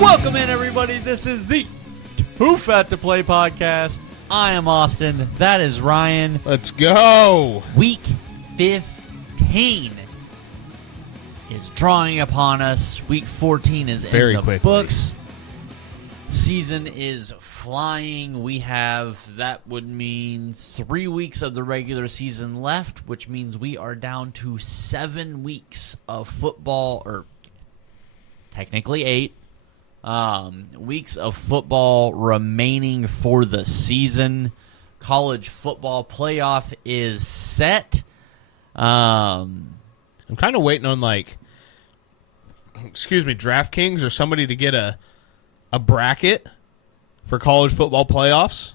Welcome in, everybody. This is the Too Fat to Play podcast. I am Austin. That is Ryan. Let's go. Week 15 is drawing upon us. Week 14 is Very in the quickly. books. Season is flying. We have, that would mean 3 weeks of the regular season left, which means we are down to 7 weeks of football, or technically 8 weeks of football remaining for the season. College football playoff is set. I'm kind of waiting on, DraftKings or somebody to get a bracket for college football playoffs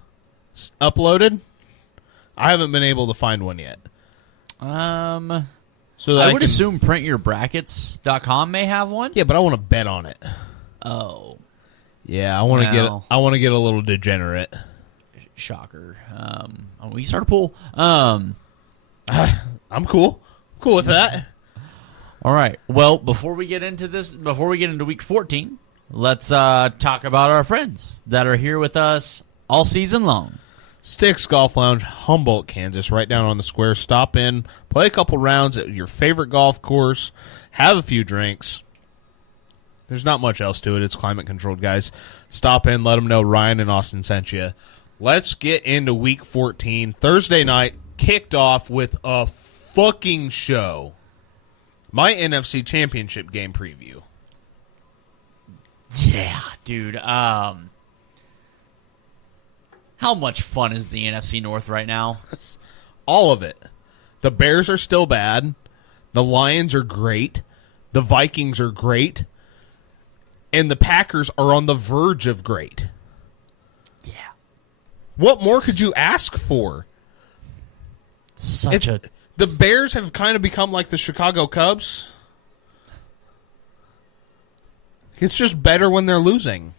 uploaded. I haven't been able to find one yet. So that I would assume printyourbrackets.com may have one. Yeah, but I want to bet on it. Oh, Yeah, I want to Well. I want to get a little degenerate. shocker. We start a pool. I'm cool. Cool with that. All right. Well, before we get into week 14, let's talk about our friends that are here with us all season long. Sticks Golf Lounge, Humboldt, Kansas, right down on the square. Stop in, play a couple rounds at your favorite golf course, have a few drinks. There's not much else to it. It's climate controlled, guys. Stop in, let them know Ryan and Austin sent you. Let's get into week 14. Thursday night kicked off with a fucking show. My NFC Championship game preview. Yeah, dude. How much fun is the NFC North right now? All of it. The Bears are still bad. The Lions are great. The Vikings are great. And the Packers are on the verge of great. Yeah. What more could you ask for? The Bears have kind of become like the Chicago Cubs. It's just better when they're losing.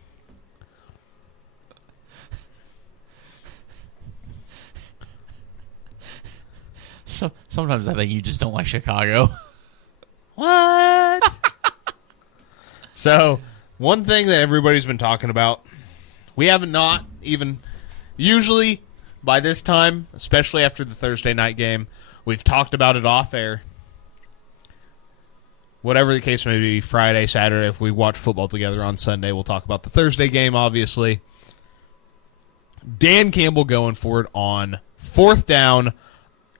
Sometimes I think you just don't like Chicago. What? So, one thing that everybody's been talking about, we have not even, usually by this time, especially after the Thursday night game, we've talked about it off air. Whatever the case may be, Friday, Saturday, if we watch football together on Sunday, we'll talk about the Thursday game, obviously. Dan Campbell going for it on 4th down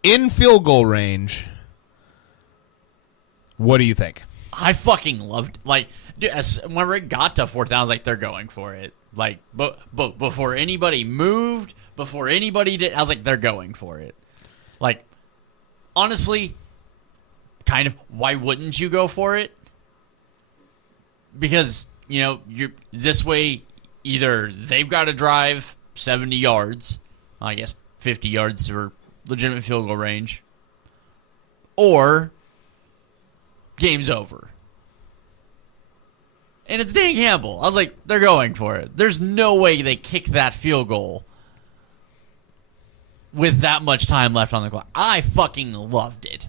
in field goal range. What do you think? I fucking loved, dude, whenever it got to 4th down, I was like, they're going for it. But before anybody moved, before anybody did, I was like, they're going for it. Honestly, kind of, why wouldn't you go for it? Because, you're this way, either they've got to drive 70 yards, I guess 50 yards for legitimate field goal range, or game's over. And it's Dan Campbell. I was like, they're going for it. There's no way they kick that field goal with that much time left on the clock. I fucking loved it.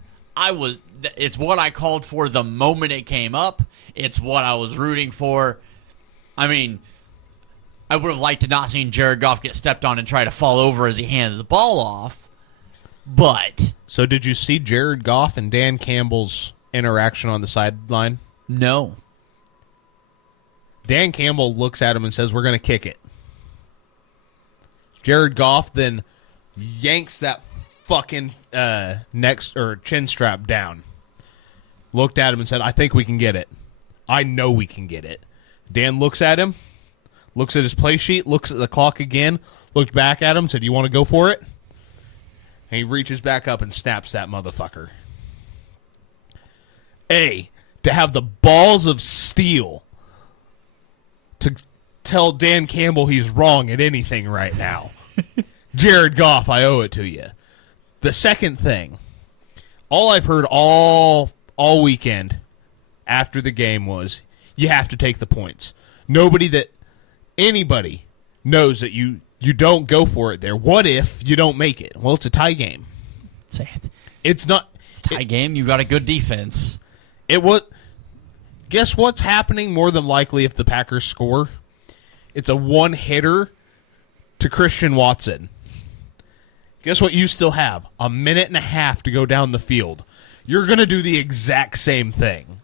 It's what I called for the moment it came up. It's what I was rooting for. I mean, I would have liked to not seen Jared Goff get stepped on and try to fall over as he handed the ball off. But So did you see Jared Goff and Dan Campbell's interaction on the sideline? no. Dan Campbell looks at him and says, we're going to kick it. Jared Goff then yanks that fucking chin strap down. Looked at him and said, I think we can get it. I know we can get it. Dan looks at him, looks at his play sheet, looks at the clock again, looked back at him, said, you want to go for it? And he reaches back up and snaps that motherfucker. To have the balls of steel to tell Dan Campbell he's wrong at anything right now. Jared Goff, I owe it to you. The second thing, all I've heard all weekend after the game was, you have to take the points. Anybody knows that you don't go for it there. What if you don't make it? Well, it's a tie game. It's not. It's a tie game. You got a good defense. It was. Guess what's happening more than likely if the Packers score? It's a one-hitter to Christian Watson. Guess what you still have? A minute and a half to go down the field. You're going to do the exact same thing,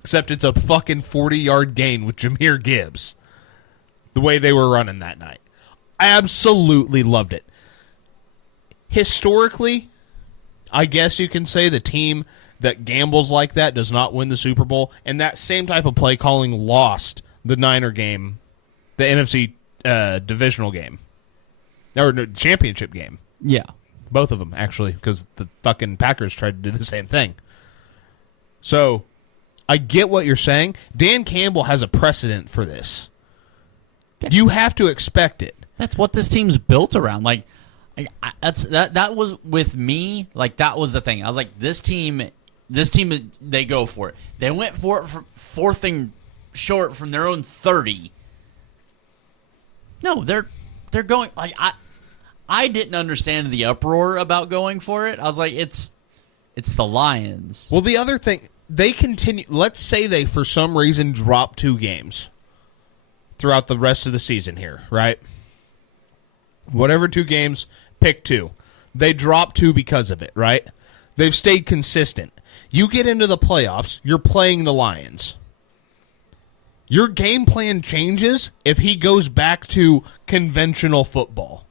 except it's a fucking 40-yard gain with Jahmyr Gibbs, the way they were running that night. I absolutely loved it. Historically, I guess you can say the team that gambles like that does not win the Super Bowl, and that same type of play calling lost the Niner game, the NFC divisional game, or no, championship game. Yeah. Both of them, actually, because the fucking Packers tried to do the same thing. So, I get what you're saying. Dan Campbell has a precedent for this. You have to expect it. That's what this team's built around. Like, that was with me. Like, that was the thing. I was like, this team, they go for it. They went for it for fourth and short from their own 30. No, they're going like I didn't understand the uproar about going for it. I was like, it's the Lions. Well, the other thing, they continue. Let's say they, for some reason, drop 2 games throughout the rest of the season here, right? Whatever 2 games, pick 2. They drop 2 because of it, right? They've stayed consistent. You get into the playoffs, you're playing the Lions. Your game plan changes if he goes back to conventional football.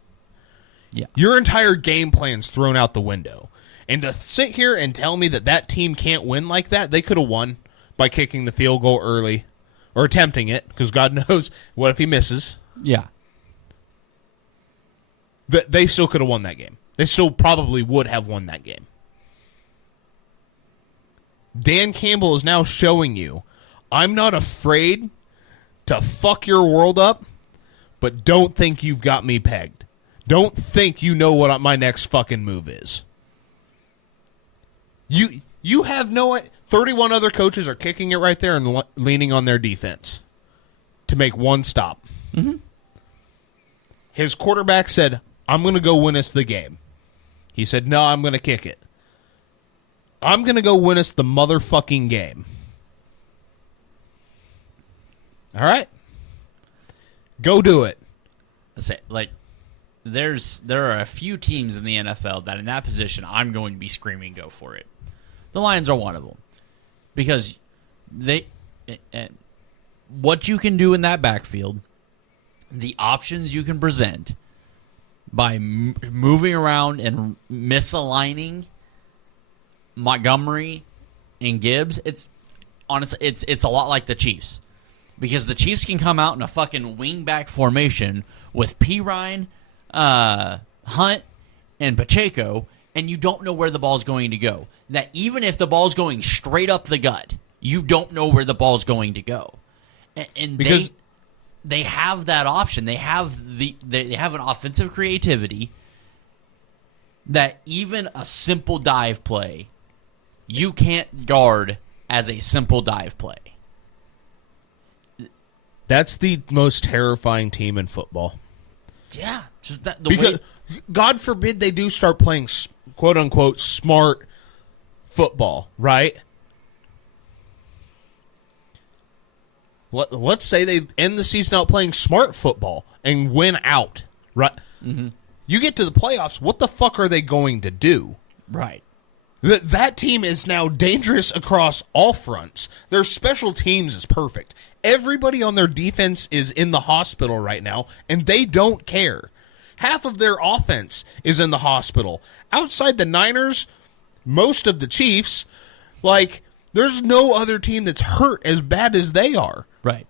Yeah. Your entire game plan's thrown out the window. And to sit here and tell me that team can't win like that, they could have won by kicking the field goal early or attempting it, because God knows what if he misses. Yeah. They still could have won that game. They still probably would have won that game. Dan Campbell is now showing you, I'm not afraid to fuck your world up, but don't think you've got me pegged. Don't think you know what my next fucking move is. You have no... 31 other coaches are kicking it right there and leaning on their defense to make one stop. Mm-hmm. His quarterback said, I'm going to go win us the game. He said, no, I'm going to kick it. I'm going to go win us the motherfucking game. All right. Go do it. Let's say, like, there are a few teams in the NFL that in that position I'm going to be screaming go for it. The Lions are one of them. Because what you can do in that backfield, the options you can present by moving around and misaligning Montgomery and Gibbs, it's a lot like the Chiefs. Because the Chiefs can come out in a fucking wingback formation with Pirine, Hunt, and Pacheco, and you don't know where the ball's going to go. That even if the ball's going straight up the gut, you don't know where the ball's going to go. And because they have that option. They have an offensive creativity that even a simple dive play, you can't guard as a simple dive play. That's the most terrifying team in football. Yeah, just that because God forbid they do start playing quote unquote smart football, right? Let's say they end the season out playing smart football and win out, right? Mm-hmm. You get to the playoffs, what the fuck are they going to do? Right. That team is now dangerous across all fronts. Their special teams is perfect. Everybody on their defense is in the hospital right now, and they don't care. Half of their offense is in the hospital. Outside the Niners, most of the Chiefs, like, there's no other team that's hurt as bad as they are. Right.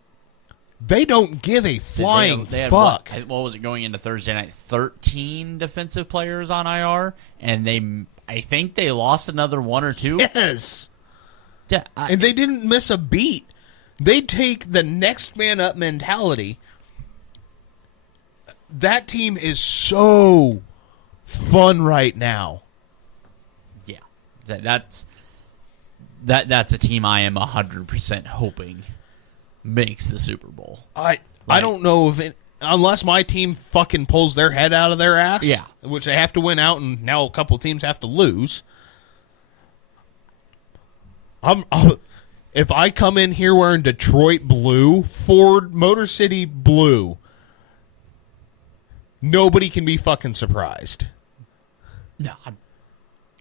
They don't give a flying they had fuck. What was it going into Thursday night? 13 defensive players on IR, and I think they lost another 1 or 2. Yes. Yeah, and they didn't miss a beat. They take the next man up mentality. That team is so fun right now. Yeah. That's a team I am 100% hoping makes the Super Bowl. I don't know if unless my team fucking pulls their head out of their ass, yeah, which they have to win out, and now a couple teams have to lose. If I come in here wearing Detroit blue, Ford Motor City blue, nobody can be fucking surprised. No,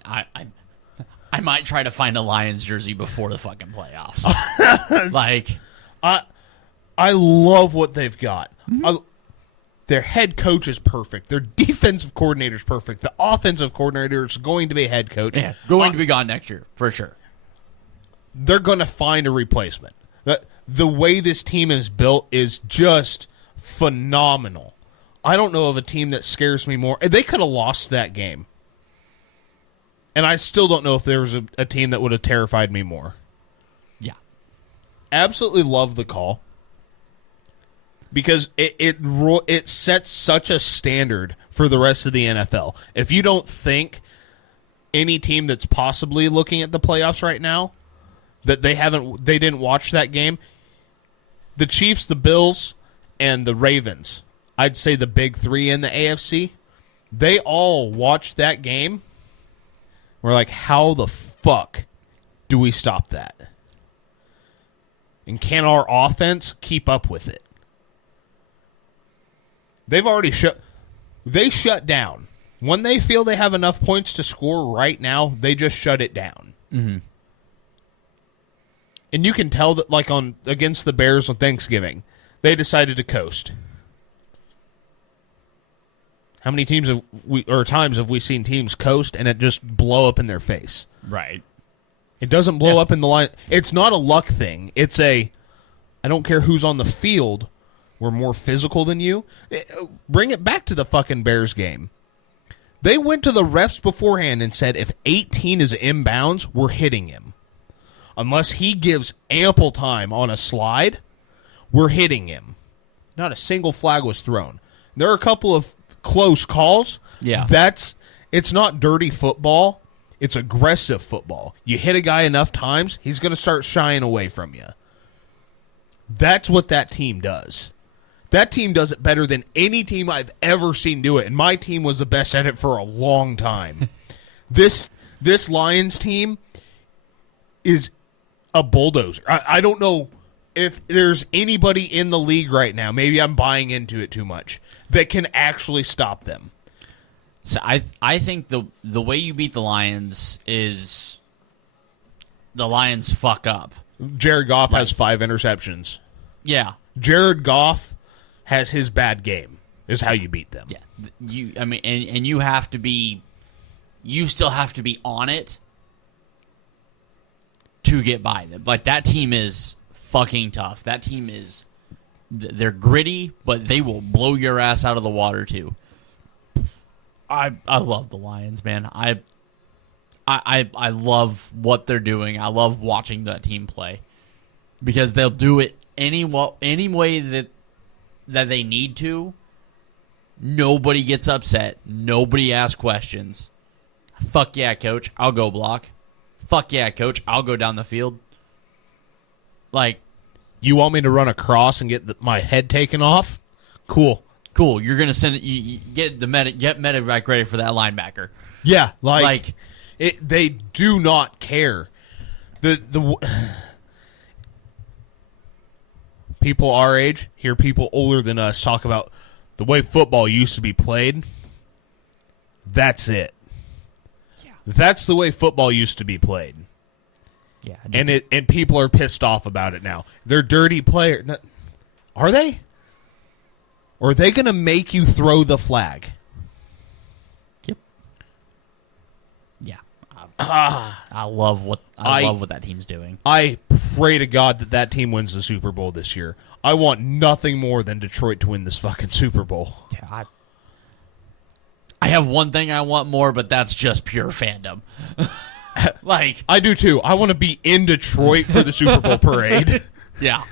I might try to find a Lions jersey before the fucking playoffs. Like, I love what they've got. Their head coach is perfect. Their defensive coordinator is perfect. The offensive coordinator is going to be a head coach. yeah, going to be gone next year for sure. They're going to find a replacement. The way this team is built is just phenomenal. I don't know of a team that scares me more. They could have lost that game. And I still don't know if there was a team that would have terrified me more. Yeah. Absolutely love the call. Because it sets such a standard for the rest of the NFL. If you don't think any team that's possibly looking at the playoffs right now that they didn't watch that game, the Chiefs, the Bills, and the Ravens, I'd say the big three in the AFC, they all watched that game. We're like, how the fuck do we stop that? And can our offense keep up with it? They've already shut down. When they feel they have enough points to score right now, they just shut it down. Mm-hmm. And you can tell that, like against the Bears on Thanksgiving, they decided to coast. How many times have we seen teams coast and it just blow up in their face? Right. It doesn't blow up in the line. It's not a luck thing. It's I don't care who's on the field. We're more physical than you. Bring it back to the fucking Bears game. They went to the refs beforehand and said if 18 is inbounds, we're hitting him. Unless he gives ample time on a slide, we're hitting him. Not a single flag was thrown. There are a couple of close calls. Yeah. It's not dirty football. It's aggressive football. You hit a guy enough times, he's going to start shying away from you. That's what that team does. That team does it better than any team I've ever seen do it, and my team was the best at it for a long time. This Lions team is a bulldozer. I don't know if there's anybody in the league right now, maybe I'm buying into it too much, that can actually stop them. So I think the way you beat the Lions is the Lions fuck up. Jared Goff has 5 interceptions. Yeah. Jared Goff has his bad game, is how you beat them. Yeah. And you have to be, you still have to be on it to get by them. Like, that team is fucking tough. That team is, they're gritty, but they will blow your ass out of the water too. I love the Lions, man. I love what they're doing. I love watching that team play because they'll do it any way that they need to. Nobody gets upset. Nobody asks questions. Fuck yeah, coach. I'll go block. Fuck yeah, coach. I'll go down the field. Like, you want me to run across and get my head taken off? Cool. You're gonna send it. You get Medevac ready for that linebacker. Yeah, like they do not care. The people our age hear people older than us talk about the way football used to be played. That's it. Yeah, that's the way football used to be played. Yeah, and people are pissed off about it now. They're dirty players. Are they? Or are they going to make you throw the flag? Yep. Yeah. I love what that team's doing. I pray to God that team wins the Super Bowl this year. I want nothing more than Detroit to win this fucking Super Bowl. Yeah, I have one thing I want more, but that's just pure fandom. Like, I do too. I want to be in Detroit for the Super Bowl parade. Yeah.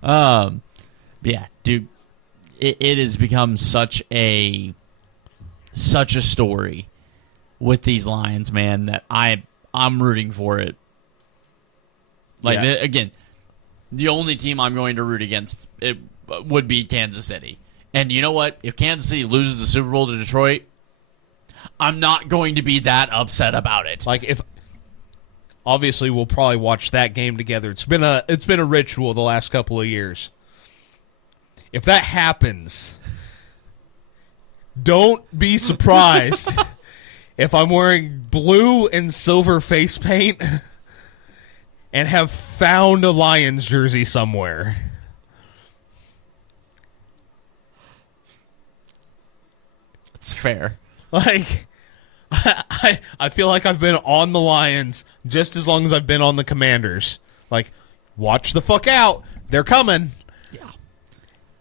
Yeah, dude. It has become such a story with these Lions, man, that I'm rooting for it. Like, again, the only team I'm going to root against it would be Kansas City. And you know what? If Kansas City loses the Super Bowl to Detroit, I'm not going to be that upset about it. Like, if obviously we'll probably watch that game together. It's been a ritual the last couple of years. If that happens, don't be surprised if I'm wearing blue and silver face paint and have found a Lions jersey somewhere. It's fair. Like, I feel like I've been on the Lions just as long as I've been on the Commanders. Like, watch the fuck out. They're coming. Yeah.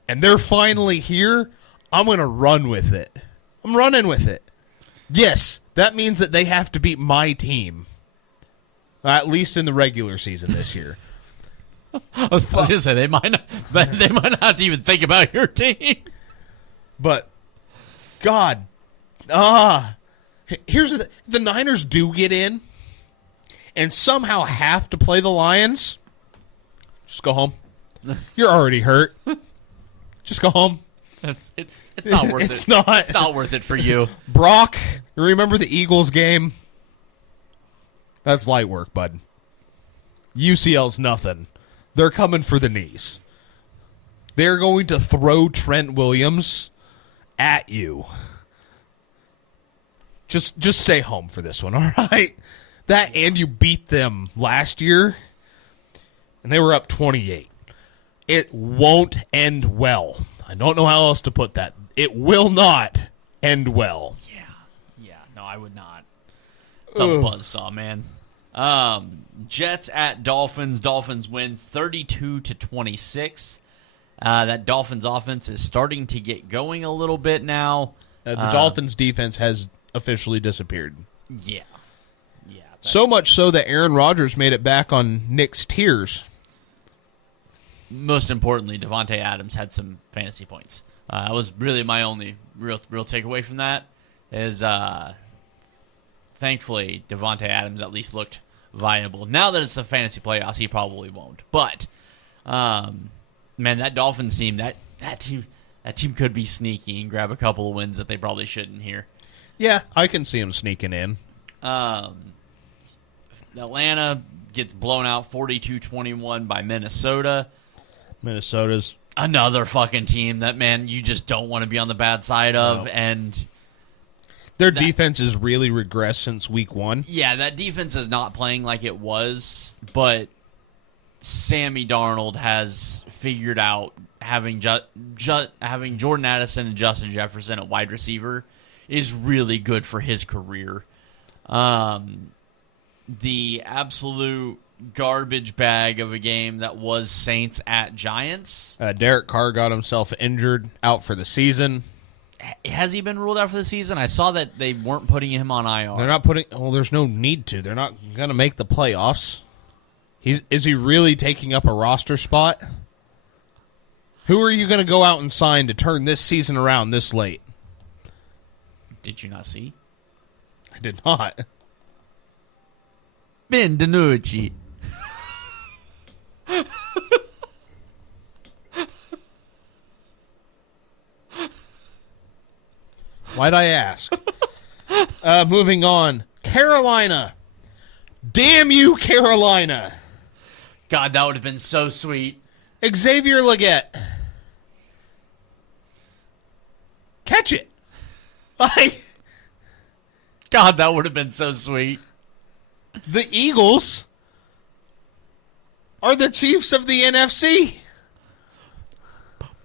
And they're finally here. I'm going to run with it. I'm running with it. Yes, that means that they have to beat my team. At least in the regular season this year. I was going to say, they might not have to even think about your team. But, God, here's the Niners do get in and somehow have to play the Lions. Just go home. You're already hurt. Just go home. It's not worth it. It's not. It's not worth it for you. Brock, you remember the Eagles game? That's light work, bud. UCL's nothing. They're coming for the knees. They're going to throw Trent Williams at you. Just stay home for this one, all right? That and you beat them last year, and they were up 28. It won't end well. I don't know how else to put that. It will not end well. Yeah. No, I would not. It's a buzzsaw, man. Jets at Dolphins. Dolphins win 32-26. That Dolphins offense is starting to get going a little bit now. The Dolphins defense has officially disappeared. Yeah. So much so that Aaron Rodgers made it back on Nick's tiers. Most importantly, Devontae Adams had some fantasy points. That was really my only real takeaway from that. Is thankfully Devontae Adams at least looked viable. Now that it's the fantasy playoffs, he probably won't. But man, that Dolphins team, that team could be sneaky and grab a couple of wins that they probably shouldn't here. Yeah, I can see him sneaking in. Atlanta gets blown out 42-21 by Minnesota. Minnesota's another fucking team that, man, you just don't want to be on the bad side of. No. And their defense has really regressed since week 1. Yeah, that defense is not playing like it was, but Sammy Darnold has figured out having Jordan Addison and Justin Jefferson at wide receiver is really good for his career. The absolute garbage bag of a game that was Saints at Giants. Derek Carr got himself injured, out for the season. Has he been ruled out for the season? I saw that they weren't putting him on IR. They're not putting. Well, there's no need to. They're not going to make the playoffs. Is he really taking up a roster spot? Who are you going to go out and sign to turn this season around this late? Did you not see? I did not. Ben DiNucci. Why'd I ask? Moving on. Carolina. Damn you, Carolina. God, that would have been so sweet. Xavier Legette. Catch it. God, that would have been so sweet. The Eagles are the Chiefs of the NFC.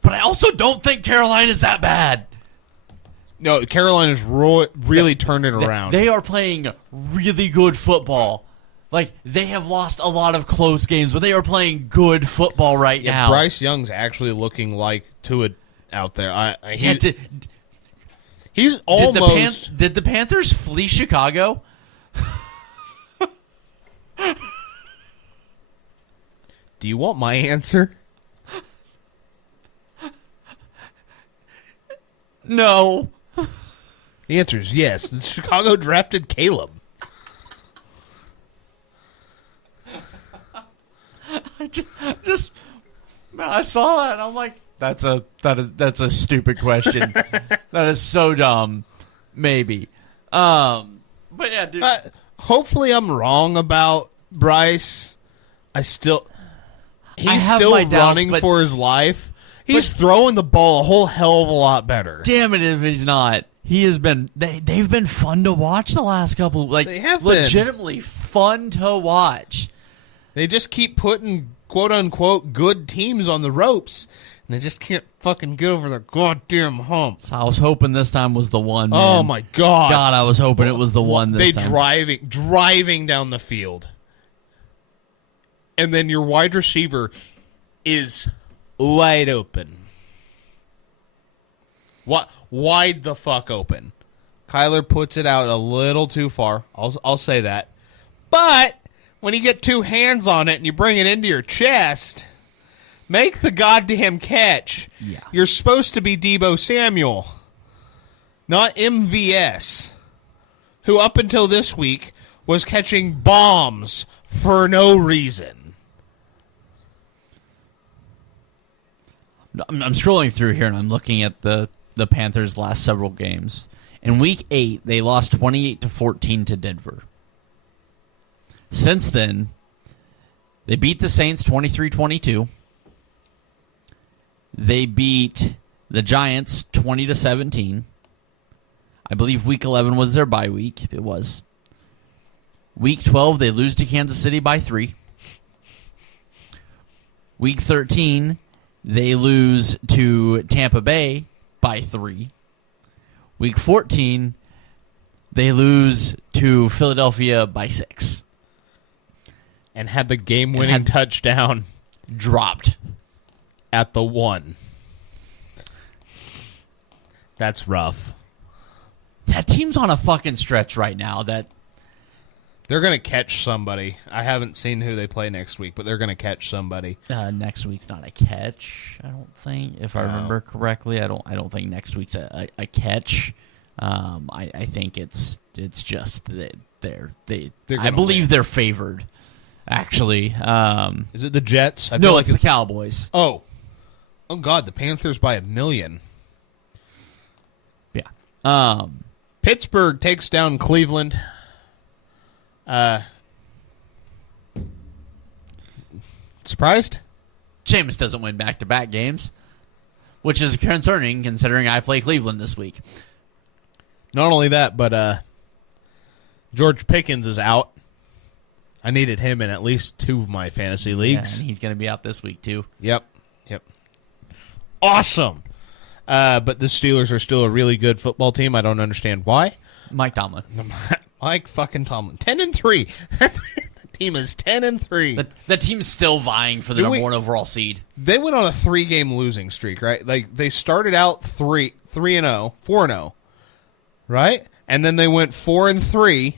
But I also don't think Carolina's that bad. No, Carolina's really turned it around. They are playing really good football. Like, they have lost a lot of close games, but they are playing good football right now. Bryce Young's actually looking like Tua out there. He's almost... Did the Panthers flee Chicago? Do you want my answer? No. The answer is yes. The Chicago drafted Caleb. I saw that and I'm like, that's a stupid question. That is so dumb. Maybe. But yeah, dude. Hopefully I'm wrong about Bryce, he's have still my doubts, running but- for his life. He's throwing the ball a whole hell of a lot better. Damn it if he's not. He has been. They've been fun to watch the last couple. Like They have been. legitimately fun to watch. They just keep putting quote unquote good teams on the ropes, and they just can't fucking get over their goddamn hump. So I was hoping this time was the one. Oh man. my god! God, I was hoping it was the one this They time. driving down the field, and then your wide receiver is wide open. What? Wide the fuck open. Kyler puts it out a little too far. I'll say that. But when you get two hands on it and you bring it into your chest, make the goddamn catch. Yeah. You're supposed to be Deebo Samuel, not MVS, who up until this week was catching bombs for no reason. I'm scrolling through here and I'm looking at the Panthers' last several games. In Week 8, they lost 28-14 to Denver. Since then, they beat the Saints 23-22. They beat the Giants 20-17. I believe Week 11 was their bye week. It was. Week 12, they lose to Kansas City by 3. Week 13, they lose to Tampa Bay by 3. Week 14, they lose to Philadelphia by 6. And had the game-winning had- touchdown Dropped. at the 1. That's rough. That team's on a fucking stretch right now that They're going to catch somebody. I haven't seen who they play next week, but they're going to catch somebody. next week's not a catch, I don't think. If I remember correctly, I don't think next week's a catch. I think it's just that They're I gonna believe win. they're favored. Actually, Is it the Jets? I no, feel it's like the Cowboys. Oh God, the Panthers by 1 million. Yeah. Pittsburgh takes down Cleveland. Surprised? Jameis doesn't win back-to-back games, which is concerning considering I play Cleveland this week. Not only that, but George Pickens is out. I needed him in at least 2 of my fantasy Yeah, leagues. and he's going to be out this week too. Yep. Awesome. But the Steelers are still a really good football team. I don't understand why. Mike Tomlin. Mike fucking Tomlin. 10-3. The team is 10-3. The team's still vying for the Do we- number 1 overall seed. They went on a 3-game losing streak, right? Like they started out 3-0, 4-0, right? And then they went 4-3,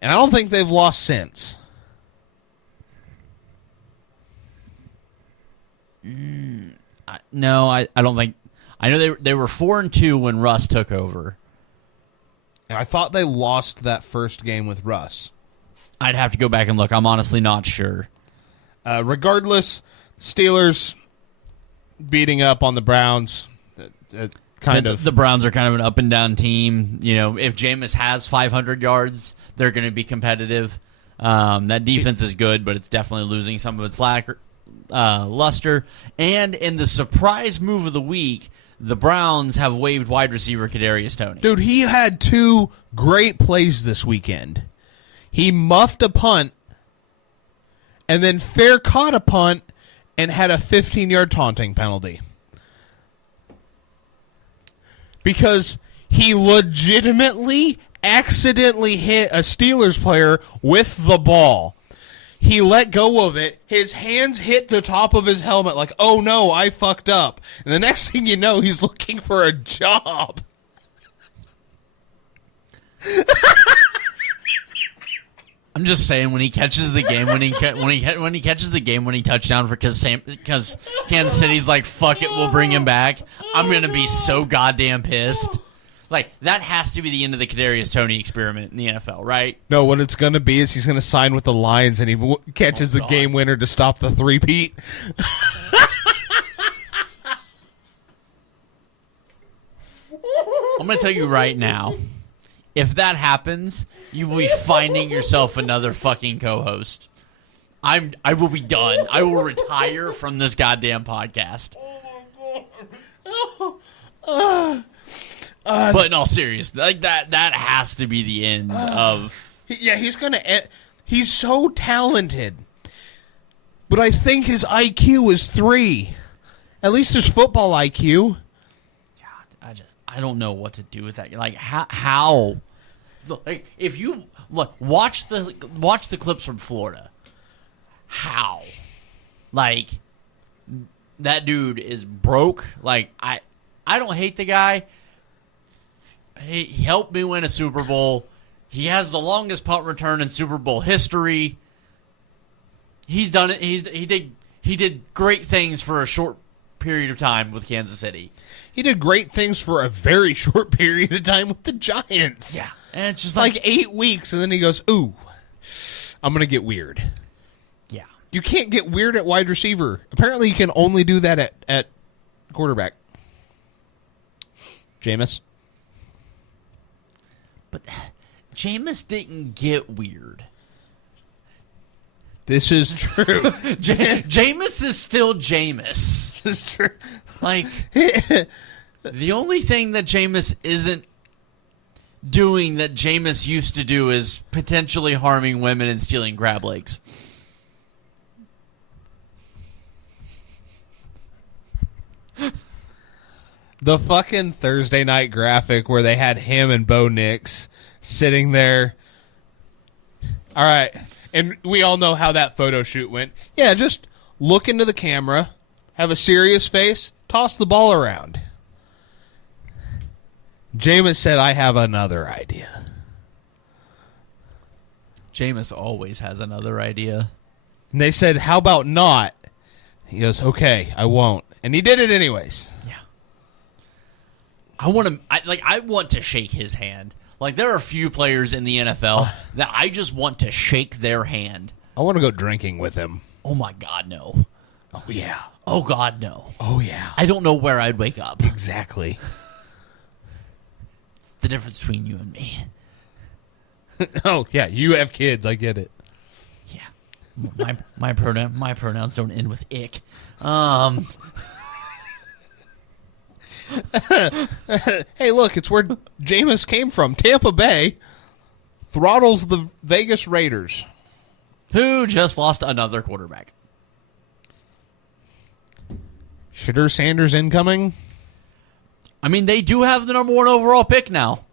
and I don't think they've lost since. No, I don't think. I know they were 4-2 when Russ took over. And I thought they lost that first game with Russ. I'd have to go back and look. I'm honestly not sure. Regardless, Steelers beating up on the Browns. Kind of. The Browns are kind of an up and down team. You know, if Jameis has 500 yards, they're going to be competitive. That defense is good, but it's definitely losing some of its luster. And in the surprise move of the week, the Browns have waived wide receiver Kadarius Toney. Dude, he had 2 great plays this weekend. He muffed a punt and then fair caught a punt and had a 15-yard taunting penalty. Because he legitimately accidentally hit a Steelers player with the ball. He let go of it. His hands hit the top of his helmet like, oh no, I fucked up. And the next thing you know, he's looking for a job. I'm just saying, when he catches the game, when he catches the game, when he touchdown for because Kansas City's like, fuck it, we'll bring him back. I'm gonna be so goddamn pissed. Like, that has to be the end of the Kadarius Toney experiment in the NFL, right? No, what it's going to be is he's going to sign with the Lions and he catches the God. game winner to stop the three-peat. I'm gonna tell you right now, If that happens, you will be finding yourself another fucking co-host. I will be done. I will retire from this goddamn podcast. Oh my god. But in all seriousness, like that has to be the end of. Yeah, he's so talented. But I think his IQ is 3. At least his football IQ. God, I don't know what to do with that. Like how like if you look watch the clips from Florida. How? Like that dude is broke. Like I don't hate the guy. He helped me win a Super Bowl. He has the longest punt return in Super Bowl history. He's done it. He did great things for a short period of time with Kansas City. He did great things for a very short period of time with the Giants. Yeah. And it's just like 8 weeks, and then he goes, ooh, I'm going to get weird. Yeah. You can't get weird at wide receiver. Apparently you can only do that at quarterback. Jameis. But Jameis didn't get weird. This is true. Jameis is still Jameis. This is true. Like, the only thing that Jameis isn't doing that Jameis used to do is potentially harming women and stealing crab legs. The fucking Thursday night graphic where they had him and Bo Nix sitting there. All right. And we all know how that photo shoot went. Yeah, just look into the camera, have a serious face, toss the ball around. Jameis said, I have another idea. Jameis always has another idea. And they said, how about not? He goes, okay, I won't. And he did it anyways. Yeah. I want to shake his hand. Like, there are a few players in the NFL that I just want to shake their hand. I want to go drinking with him. Oh, my God, no. Oh, yeah. Oh, God, no. Oh, yeah. I don't know where I'd wake up. Exactly. It's the difference between you and me. Oh, yeah, you have kids. I get it. Yeah. My pronouns don't end with ick. Hey, look, it's where Jameis came from. Tampa Bay throttles the Vegas Raiders. Who just lost another quarterback. Shedeur Sanders incoming? I mean, they do have the number 1 overall pick now.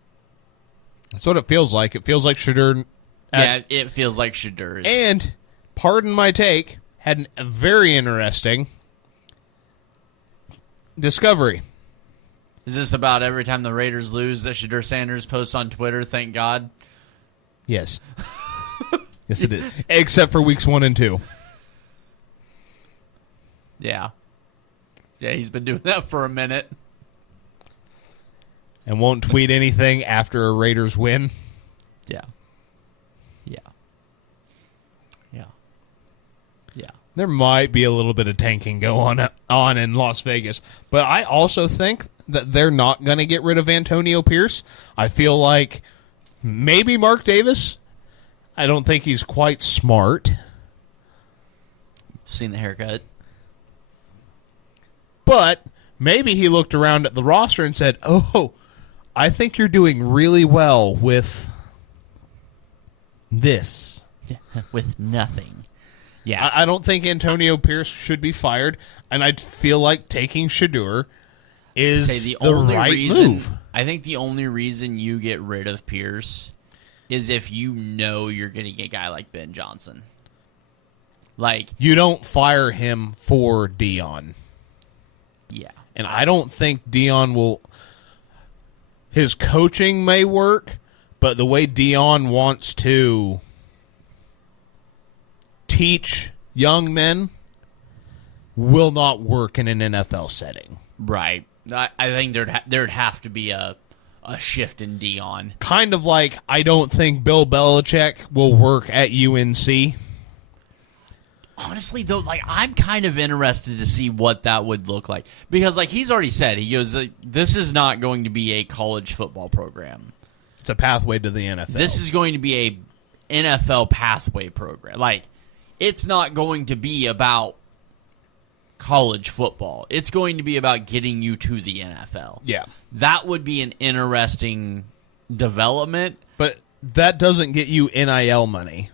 That's what it feels like. It feels like Shedeur... Yeah, it feels like Shedeur. And, pardon my take, had a very interesting discovery. Is this about every time the Raiders lose that Shedeur Sanders posts on Twitter, thank God? Yes. Yes, it is. Except for weeks 1 and 2. Yeah. Yeah, he's been doing that for a minute. And won't tweet anything after a Raiders win. Yeah. Yeah. Yeah. Yeah. There might be a little bit of tanking going on in Las Vegas. But I also think that they're not going to get rid of Antonio Pierce. I feel like maybe Mark Davis. I don't think he's quite smart. Seen the haircut. But maybe he looked around at the roster and said, oh, I think you're doing really well with this. With nothing. Yeah. I don't think Antonio Pierce should be fired, and I feel like taking Shedeur is the right move. I think the only reason you get rid of Pierce is if you know you're getting a guy like Ben Johnson. Like, you don't fire him for Dion. Yeah. And I don't think Dion will... His coaching may work, but the way Dion wants to teach young men will not work in an NFL setting. Right. I think there'd have to be a shift in Dion. Kind of like I don't think Bill Belichick will work at UNC. Honestly, though, like, I'm kind of interested to see what that would look like. Because, like, he's already said, he goes, like, this is not going to be a college football program. It's a pathway to the NFL. This is going to be a NFL pathway program. Like, it's not going to be about college football. It's going to be about getting you to the NFL. Yeah. That would be an interesting development. But that doesn't get you NIL money.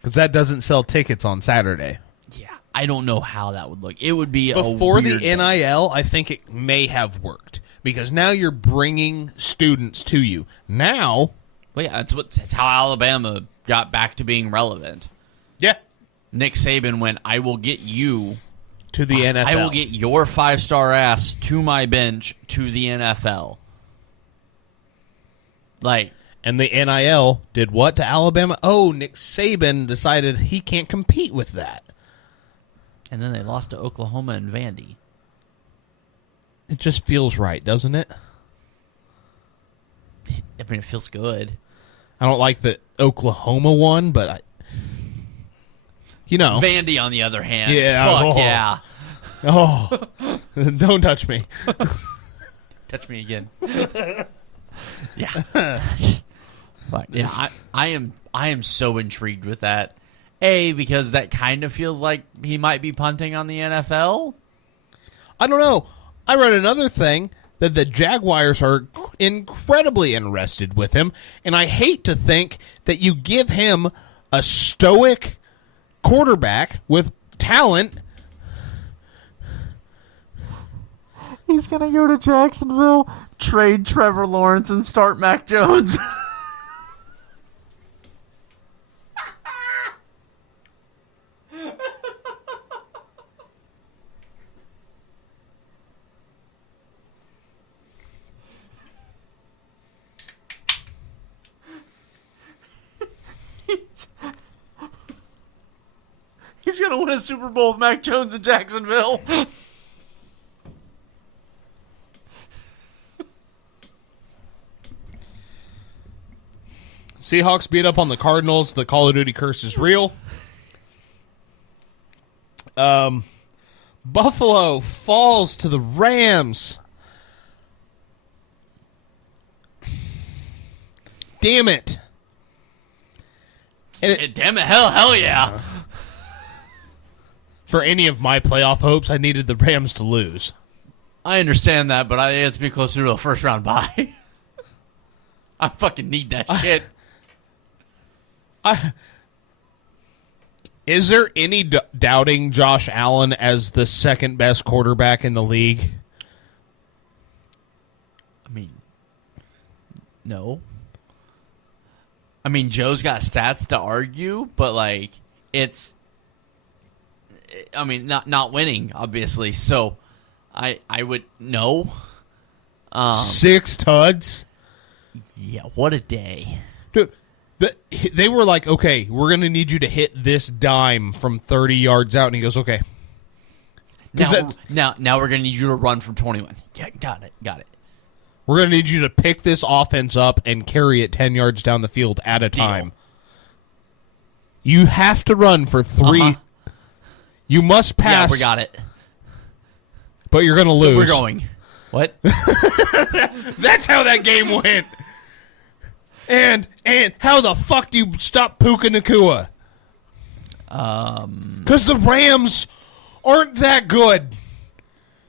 Because that doesn't sell tickets on Saturday. Yeah, I don't know how that would look. It would be Before a the weird thing. NIL, I think it may have worked. Because now you're bringing students to you. Now... Well, yeah, that's how Alabama got back to being relevant. Yeah. Nick Saban went, I will get you To the NFL. I will get your 5-star ass to my bench to the NFL. Like, And the NIL did what to Alabama? Oh, Nick Saban decided he can't compete with that. and then they lost to Oklahoma and Vandy. It just feels right, doesn't it? I mean, it feels good. I don't like that Oklahoma won, but Vandy, on the other hand, Yeah, fuck oh. yeah. Oh, don't touch me. Touch me again. Yeah. But, yeah, I am so intrigued with that. A, because that kind of feels like he might be punting on the NFL. I don't know. I read another thing that the Jaguars are incredibly interested with him, and I hate to think that you give him a stoic quarterback with talent. He's going to go to Jacksonville, trade Trevor Lawrence, and start Mac Jones. He's going to win a Super Bowl with Mac Jones in Jacksonville. Seahawks beat up on the Cardinals. The Call of Duty curse is real. Buffalo falls to the Rams. Damn it. And Damn it, hell yeah. for any of my playoff hopes, I needed the Rams to lose. I understand that, but it's be closer to a first-round bye. I fucking need that shit. Is there any doubting Josh Allen as the second best quarterback in the league? I mean, no. I mean, Joe's got stats to argue, but like it's. I mean, not winning, obviously. So, I would no. 6 tuds. Yeah, what a day, Dude. They were like, okay, we're going to need you to hit this dime from 30 yards out. And he goes, okay. Now we're going to need you to run from 21. Yeah, got it. We're going to need you to pick this offense up and carry it 10 yards down the field at a time. You have to run for 3. Uh-huh. You must pass. Yeah, we got it. But you're going to lose. We're going. What? That's how that game went. And how the fuck do you stop Puka Nacua? Because the Rams aren't that good.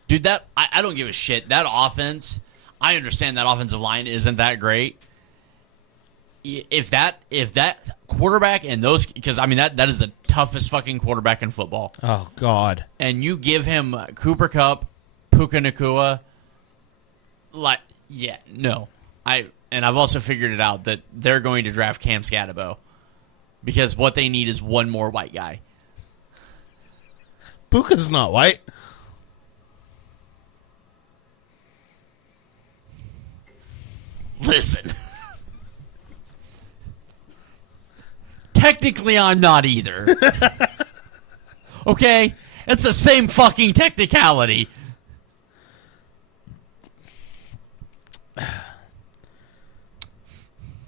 Dude, I don't give a shit. That offense, I understand that offensive line isn't that great. If that quarterback and those, because I mean that is the toughest fucking quarterback in football. Oh God! And you give him Cooper Kupp, Puka Nacua, like no, I've also figured it out that they're going to draft Cam Scatabo because what they need is one more white guy. Puka's not white. Listen. Technically, I'm not either. Okay? It's the same fucking technicality.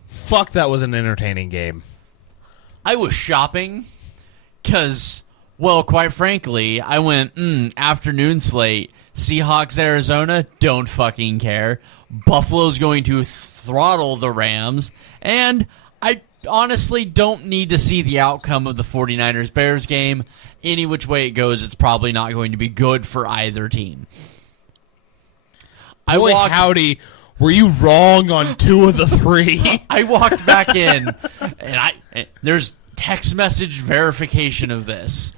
Fuck, that was an entertaining game. I was shopping because Well, quite frankly, I went, afternoon slate. Seahawks, Arizona, don't fucking care. Buffalo's going to throttle the Rams. And I honestly don't need to see the outcome of the 49ers-Bears game. Any which way it goes, it's probably not going to be good for either team. Boy, howdy, were you wrong on 2 of the 3? I walked back in, and there's text message verification of this.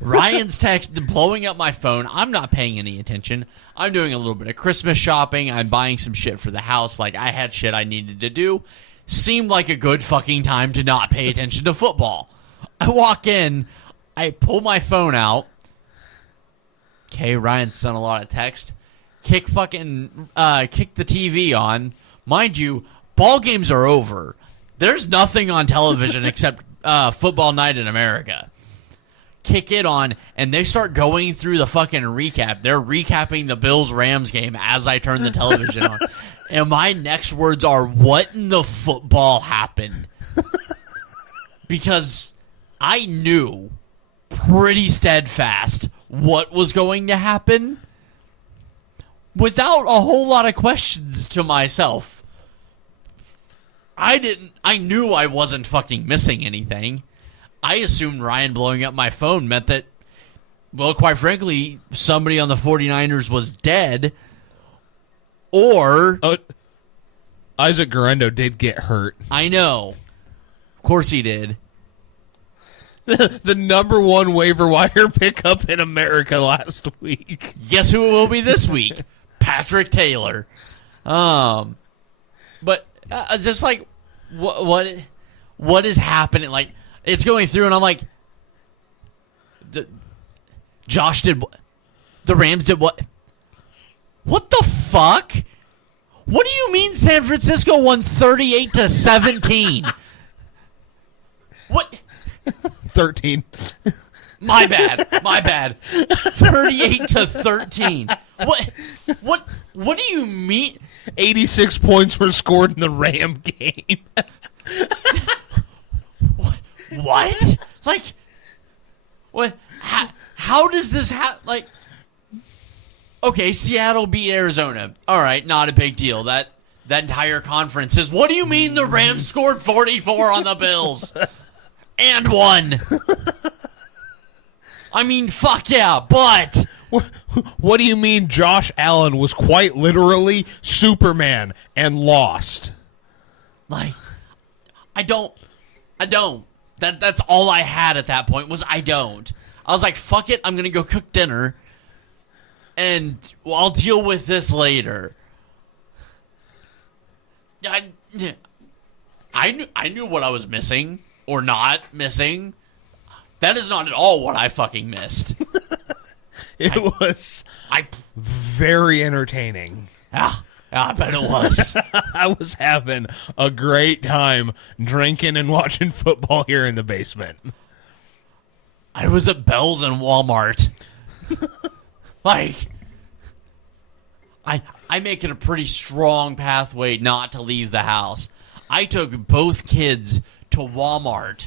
Ryan's text blowing up my phone. I'm not paying any attention. I'm doing a little bit of Christmas shopping. I'm buying some shit for the house. Like, I had shit I needed to do. Seemed like a good fucking time to not pay attention to football. I walk in. I pull my phone out. Okay, Ryan sent a lot of text. Kick the TV on. Mind you, ball games are over. There's nothing on television except Football Night in America. Kick it on, and they start going through the fucking recap. They're recapping the Bills-Rams game as I turn the television on. And my next words are, what in the football happened? Because I knew pretty steadfast what was going to happen without a whole lot of questions to myself. I knew I wasn't fucking missing anything. I assumed Ryan blowing up my phone meant that, well, quite frankly, somebody on the 49ers was dead, or... Isaac Guerrero did get hurt. I know. Of course he did. The number 1 waiver wire pickup in America last week. Guess who it will be this week? Patrick Taylor. But just like, what is happening? Like, it's going through, and I'm like, Josh did what? The Rams did what? What the fuck? What do you mean San Francisco won 38-17? What? 13. My bad. 38-13. What do you mean? 86 points were scored in the Ram game. What? Like, what? How does this happen? Like, okay, Seattle beat Arizona. All right, not a big deal. That entire conference is. What do you mean the Rams scored 44 on the Bills and won? I mean, fuck yeah, but what do you mean Josh Allen was quite literally Superman and lost? Like, I don't. That's all I had at that point was I don't. I was like, fuck it, I'm going to go cook dinner, and I'll deal with this later. I knew what I was missing or not missing. That is not at all what I fucking missed. It was very entertaining. I bet it was. I was having a great time drinking and watching football here in the basement. I was at Bell's and Walmart. Like, I make it a pretty strong pathway not to leave the house. I took both kids to Walmart,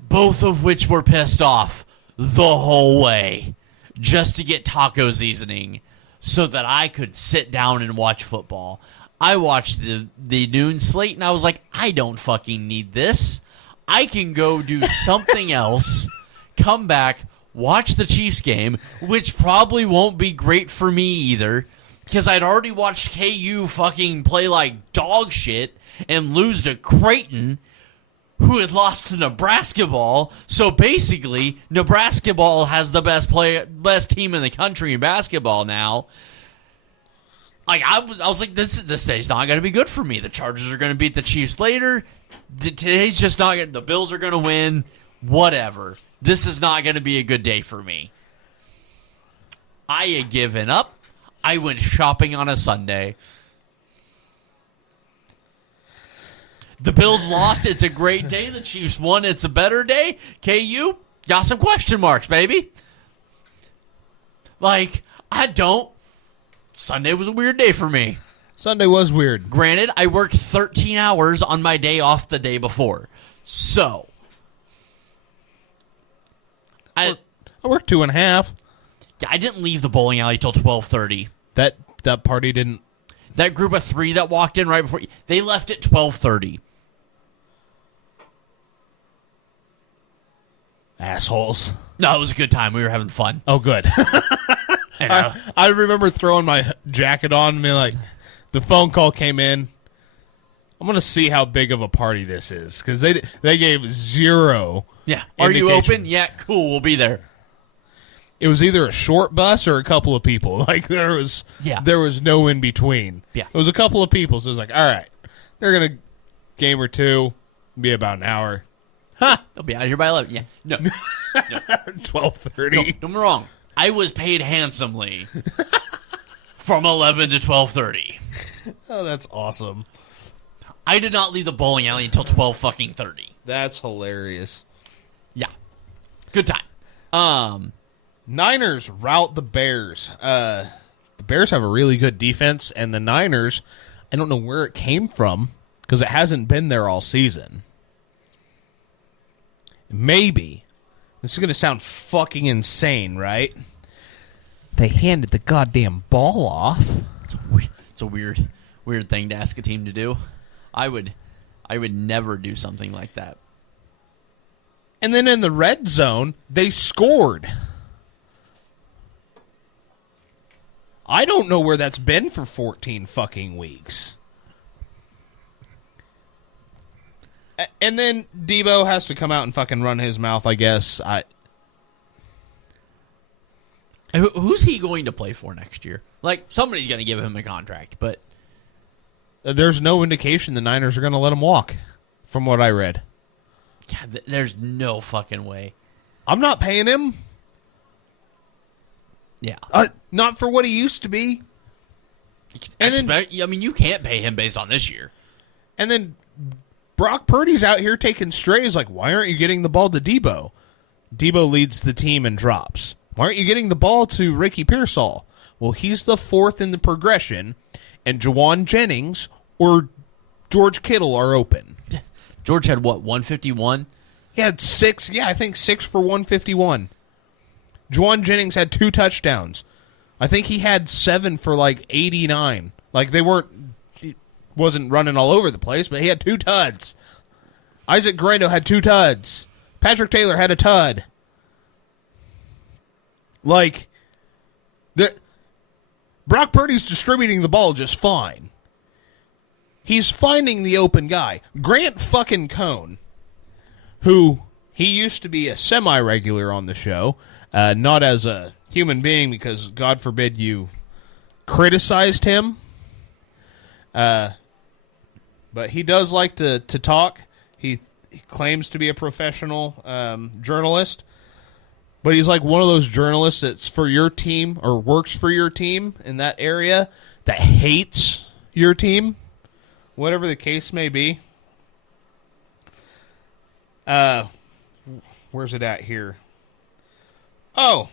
both of which were pissed off the whole way, just to get taco seasoning so that I could sit down and watch football. I watched the noon slate, and I was like, I don't fucking need this. I can go do something else, come back, watch the Chiefs game, which probably won't be great for me either, because I'd already watched KU fucking play like dog shit and lose to Creighton, who had lost to Nebraska ball. So basically, Nebraska ball has the best team in the country in basketball now. Like, I was like, this day's not going to be good for me. The Chargers are going to beat the Chiefs later. Today's just not going. The Bills are going to win. Whatever. This is not going to be a good day for me. I had given up. I went shopping on a Sunday. The Bills lost. It's a great day. The Chiefs won. It's a better day. KU, got some question marks, baby. Like, I don't. Sunday was a weird day for me. Sunday was weird. Granted, I worked 13 hours on my day off the day before. So, I worked 2.5. Yeah, I didn't leave the bowling alley till 12:30. That party didn't. That group of 3 that walked in right before they left at 12:30. Assholes. No, it was a good time. We were having fun. Oh, good. I remember throwing my jacket on and being like, the phone call came in. I'm going to see how big of a party this is because they gave 0. Yeah. Are you indication. open? Yeah, cool. We'll be there. It was either a short bus or a couple of people. Like there was no in between. Yeah. It was a couple of people. So it was like, all right, they're going to game or two, be about an hour. Huh. They'll be out of here by 11. Yeah. No. 12:30. No, don't get me wrong. I was paid handsomely from 11 to 12:30. Oh, that's awesome. I did not leave the bowling alley until 12:30. That's hilarious. Yeah. Good time. Niners rout the Bears. The Bears have a really good defense, and the Niners, I don't know where it came from because it hasn't been there all season. Maybe. This is going to sound fucking insane, right? They handed the goddamn ball off. It's a weird thing to ask a team to do. I would never do something like that. And then in the red zone, they scored. I don't know where that's been for 14 fucking weeks. And then Debo has to come out and fucking run his mouth, I guess. Who's he going to play for next year? Like, somebody's going to give him a contract, but... There's no indication the Niners are going to let him walk, from what I read. Yeah, there's no fucking way. I'm not paying him. Yeah. Not for what he used to be. I mean, you can't pay him based on this year. And then Brock Purdy's out here taking strays. Like, why aren't you getting the ball to Debo? Debo leads the team and drops. Why aren't you getting the ball to Ricky Pearsall? Well, he's the 4th in the progression, and Juwan Jennings or George Kittle are open. George had, what, 151? He had 6. Yeah, I think 6 for 151. Juwan Jennings had 2 touchdowns. I think he had 7 for, 89. He wasn't running all over the place, but he had 2 tuds. Isaac Guerrero had 2 tuds. Patrick Taylor had a tud. Brock Purdy's distributing the ball just fine. He's finding the open guy. Grant fucking Cohn, who he used to be a semi-regular on the show, not as a human being because, God forbid, you criticized him. But he does like to talk. He claims to be a professional journalist. But he's like one of those journalists that's for your team or works for your team in that area that hates your team, whatever the case may be. Where's it at here? Oh.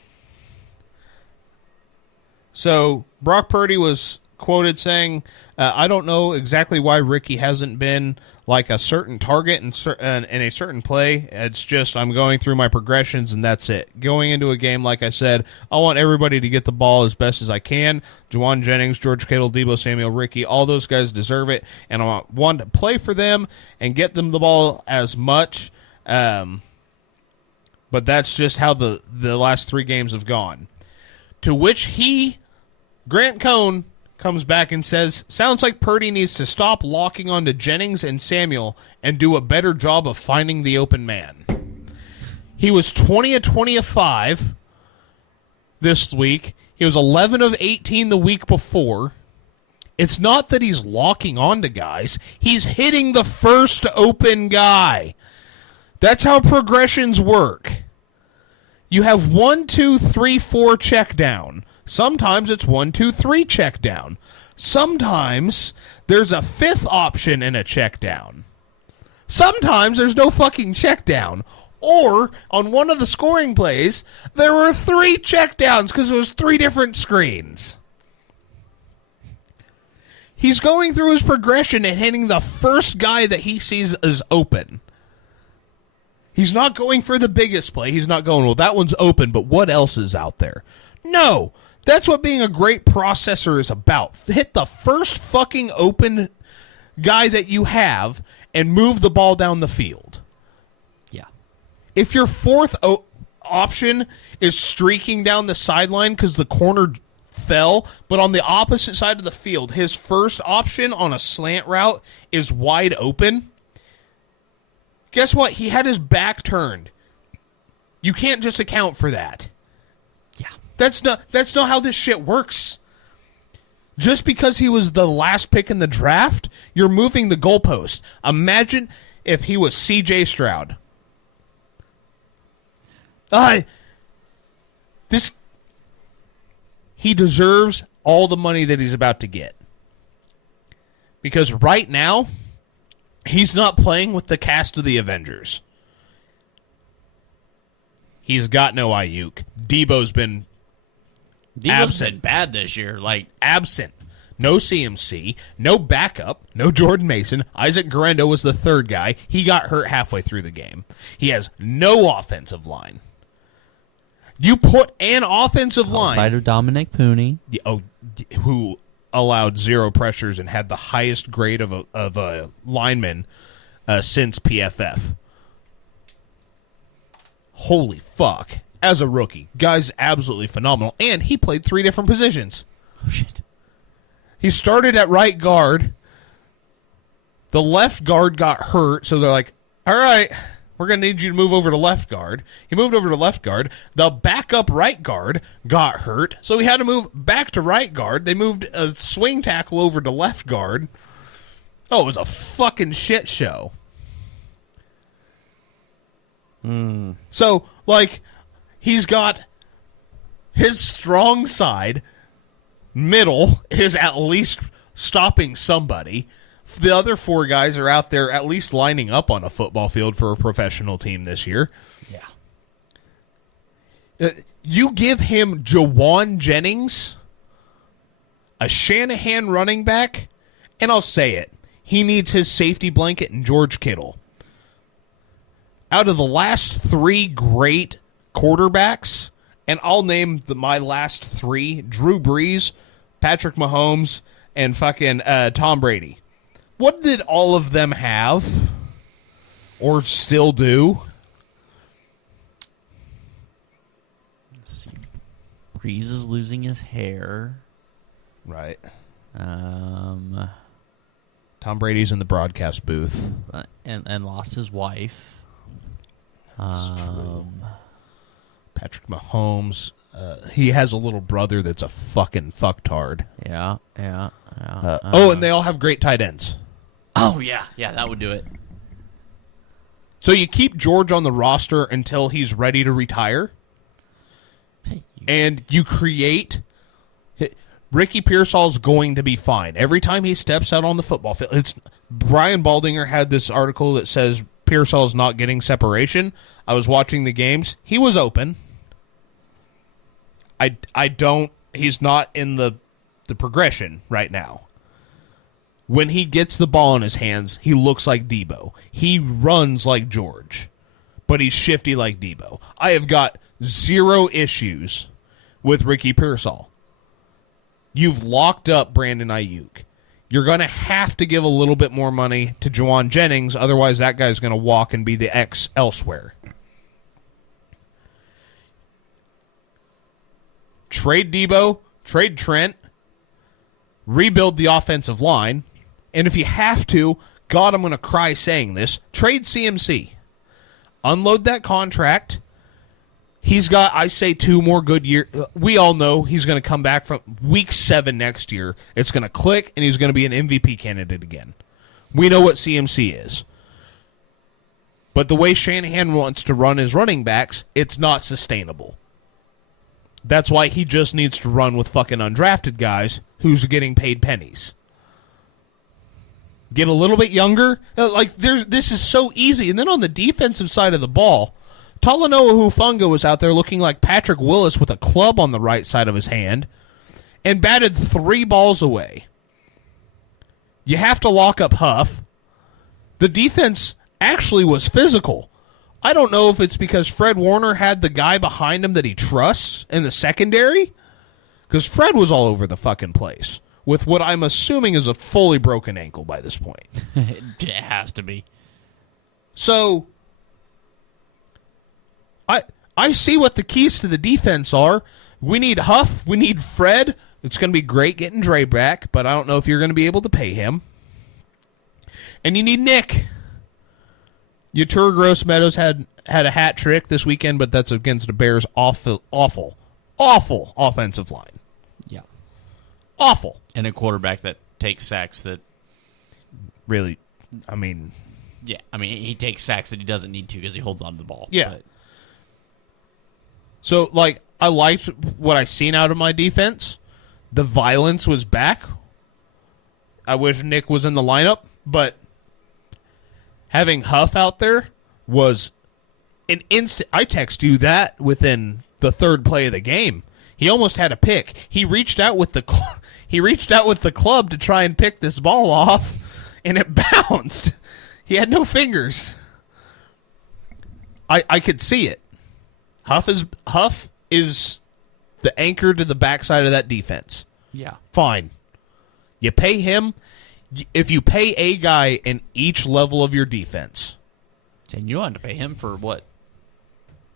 So Brock Purdy was quoted saying, I don't know exactly why Ricky hasn't been like a certain target in a certain play. It's just I'm going through my progressions, and that's it. Going into a game, like I said, I want everybody to get the ball as best as I can. Juwan Jennings, George Kittle, Debo Samuel, Ricky, all those guys deserve it, and I want one to play for them and get them the ball as much. But that's just how the last 3 games have gone. To which Grant Cohn, comes back and says, sounds like Purdy needs to stop locking onto Jennings and Samuel and do a better job of finding the open man. He was 20 of 20 of 5 this week. He was 11 of 18 the week before. It's not that he's locking onto guys. He's hitting the first open guy. That's how progressions work. You have 1, 2, 3, 4 check down. Sometimes it's 1, 2, 3 check down. Sometimes there's a 5th option in a check down. Sometimes there's no fucking check down. Or on one of the scoring plays, there were 3 check downs because it was 3 different screens. He's going through his progression and hitting the first guy that he sees is open. He's not going for the biggest play. He's not going, well, that one's open, but what else is out there? No. That's what being a great processor is about. Hit the first fucking open guy that you have and move the ball down the field. Yeah. If your fourth option is streaking down the sideline because the corner fell, but on the opposite side of the field, his first option on a slant route is wide open, guess what? He had his back turned. You can't just account for that. Yeah. That's not how this shit works. Just because he was the last pick in the draft, you're moving the goalpost. Imagine if he was C.J. Stroud. He deserves all the money that he's about to get. Because right now, he's not playing with the cast of the Avengers. He's got no Ayuk. Debo's been been bad this year. Absent. No CMC. No backup. No Jordan Mason. Isaac Guerrero was the third guy. He got hurt halfway through the game. He has no offensive line. You put an offensive line outside of Dominic Pooney, who allowed 0 pressures and had the highest grade of a lineman since PFF. Holy fuck. As a rookie, guy's absolutely phenomenal. And he played 3 different positions. Oh, shit. He started at right guard. The left guard got hurt, so they're like, all right, we're going to need you to move over to left guard. He moved over to left guard. The backup right guard got hurt, so he had to move back to right guard. They moved a swing tackle over to left guard. Oh, it was a fucking shit show. So, he's got his strong side, middle, is at least stopping somebody. The other 4 guys are out there at least lining up on a football field for a professional team this year. Yeah. You give him Jawan Jennings, a Shanahan running back, and I'll say it, he needs his safety blanket and George Kittle. Out of the last 3 great quarterbacks, and I'll name my last 3, Drew Brees, Patrick Mahomes, and fucking Tom Brady. What did all of them have? Or still do? Let's see. Brees is losing his hair. Right. Tom Brady's in the broadcast booth. And lost his wife. That's true. Patrick Mahomes, he has a little brother that's a fucking fucktard. Yeah. And they all have great tight ends. Oh, yeah. Yeah, that would do it. So you keep George on the roster until he's ready to retire, and you create... Ricky Pearsall's going to be fine. Every time he steps out on the football field... Brian Baldinger had this article that says Pearsall's not getting separation. I was watching the games. He was open. He's not in the progression right now. When he gets the ball in his hands, he looks like Debo. He runs like George, but he's shifty like Debo. I have got 0 issues with Ricky Pearsall. You've locked up Brandon Ayuk. You're going to have to give a little bit more money to Jawan Jennings, otherwise that guy's going to walk and be the X elsewhere. Trade Debo, trade Trent, rebuild the offensive line, and if you have to, God, I'm going to cry saying this, trade CMC. Unload that contract. He's got, I say, 2 more good years. We all know he's going to come back from week 7 next year. It's going to click, and he's going to be an MVP candidate again. We know what CMC is. But the way Shanahan wants to run his running backs, it's not sustainable. That's why he just needs to run with fucking undrafted guys who's getting paid pennies. Get a little bit younger. This is so easy. And then on the defensive side of the ball, Talanoa Hufanga was out there looking like Patrick Willis with a club on the right side of his hand and batted 3 balls away. You have to lock up Huff. The defense actually was physical. I don't know if it's because Fred Warner had the guy behind him that he trusts in the secondary, because Fred was all over the fucking place with what I'm assuming is a fully broken ankle by this point. It has to be. So I see what the keys to the defense are. We need Huff. We need Fred. It's going to be great getting Dre back, but I don't know if you're going to be able to pay him. And you need Nick. Yatur Gross-Meadows had a hat trick this weekend, but that's against the Bears' awful offensive line. Yeah. Awful. And a quarterback that takes sacks that... Really, I mean... Yeah, I mean, he takes sacks that he doesn't need to because he holds on to the ball. Yeah. But. So, like, I liked what I seen out of my defense. The violence was back. I wish Nick was in the lineup, but having Huff out there was an instant. I text you that within the third play of the game. He almost had a pick. He reached out with the club to try and pick this ball off, and it bounced. He had no fingers. I could see it. Huff is the anchor to the backside of that defense. Yeah. Fine. You pay him. If you pay a guy in each level of your defense. And you want to pay him for what?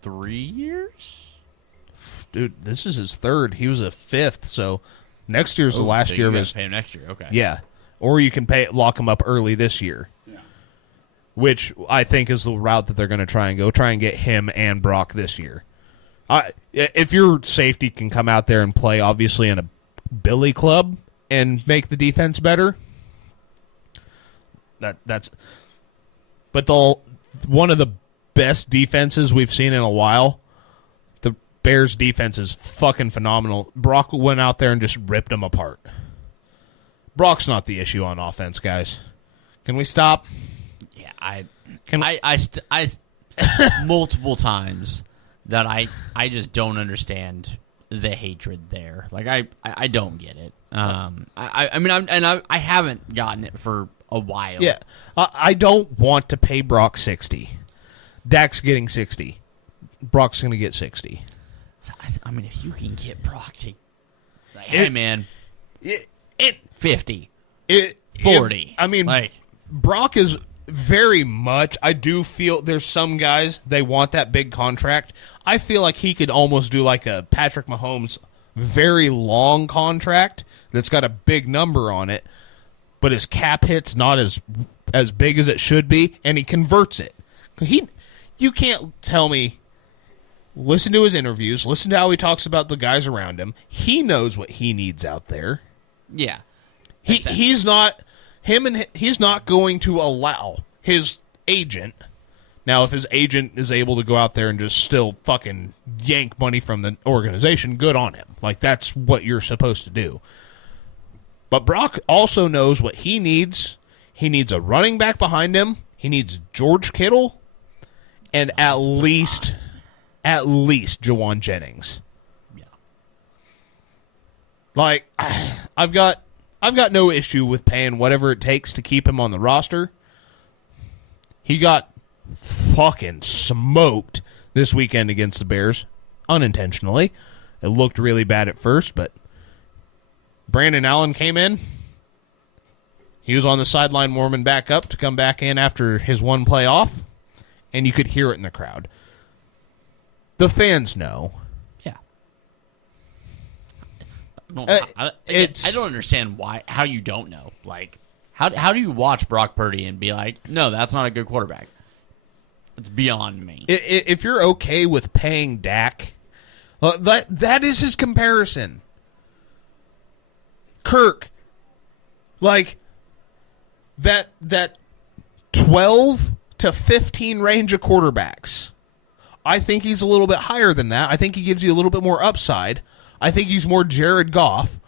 3 years? Dude, this is his third. He was a fifth, so next year's the last so year of you his. pay him next year, okay. Yeah. Or you can lock him up early this year. Yeah. Which I think is the route that they're going to try and go. Try and get him and Brock this year. If your safety can come out there and play, obviously, in a Billy club and make the defense better, that's. But one of the best defenses we've seen in a while, the Bears' defense is fucking phenomenal. Brock went out there and just ripped them apart. Brock's not the issue on offense, guys. Can we stop? Yeah, I multiple times that I just don't understand the hatred there. Like I don't get it. I haven't gotten it for a while. Yeah, I don't want to pay Brock 60. Dak's getting 60. Brock's going to get 60. So, I mean, if you can get Brock to, like, hey man, 50, 40. I mean, like Brock is very much. I do feel there's some guys they want that big contract. I feel like he could almost do like a Patrick Mahomes very long contract that's got a big number on it, but his cap hit's not as big as it should be, and he converts it. You can't tell me. Listen to his interviews. Listen to how he talks about the guys around him. He knows what he needs out there. yeah, He's not going to allow his agent. Now, if his agent is able to go out there and just still fucking yank money from the organization, good on him. Like, that's what you're supposed to do. But Brock also knows what he needs. He needs a running back behind him. He needs George Kittle and at least Jawan Jennings. yeah. Like, I've got no issue with paying whatever it takes to keep him on the roster. He got fucking smoked this weekend against the Bears, unintentionally. It looked really bad at first, but Brandon Allen came in. He was on the sideline warming back up to come back in after his one play off, and you could hear it in the crowd. The fans know. Yeah. No, I don't understand how you don't know. Like, how do you watch Brock Purdy and be like, no, that's not a good quarterback? It's beyond me. If you're okay with paying Dak, that is his comparison. Kirk, like that 12 to 15 range of quarterbacks. I think he's a little bit higher than that. I think he gives you a little bit more upside. I think he's more Jared Goff,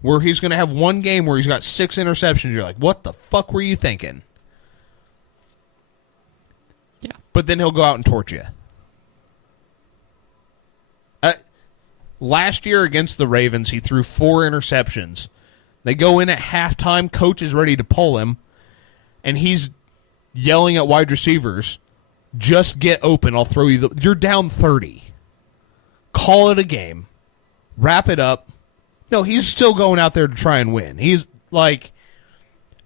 where he's going to have one game where he's got 6 interceptions. You're like, what the fuck were you thinking? Yeah. But then he'll go out and torch you. Last year against the Ravens, he threw 4 interceptions. They go in at halftime, coach is ready to pull him, and he's yelling at wide receivers, Just get open. I'll throw you you're down 30. Call it a game. Wrap it up. No, he's still going out there to try and win. He's like,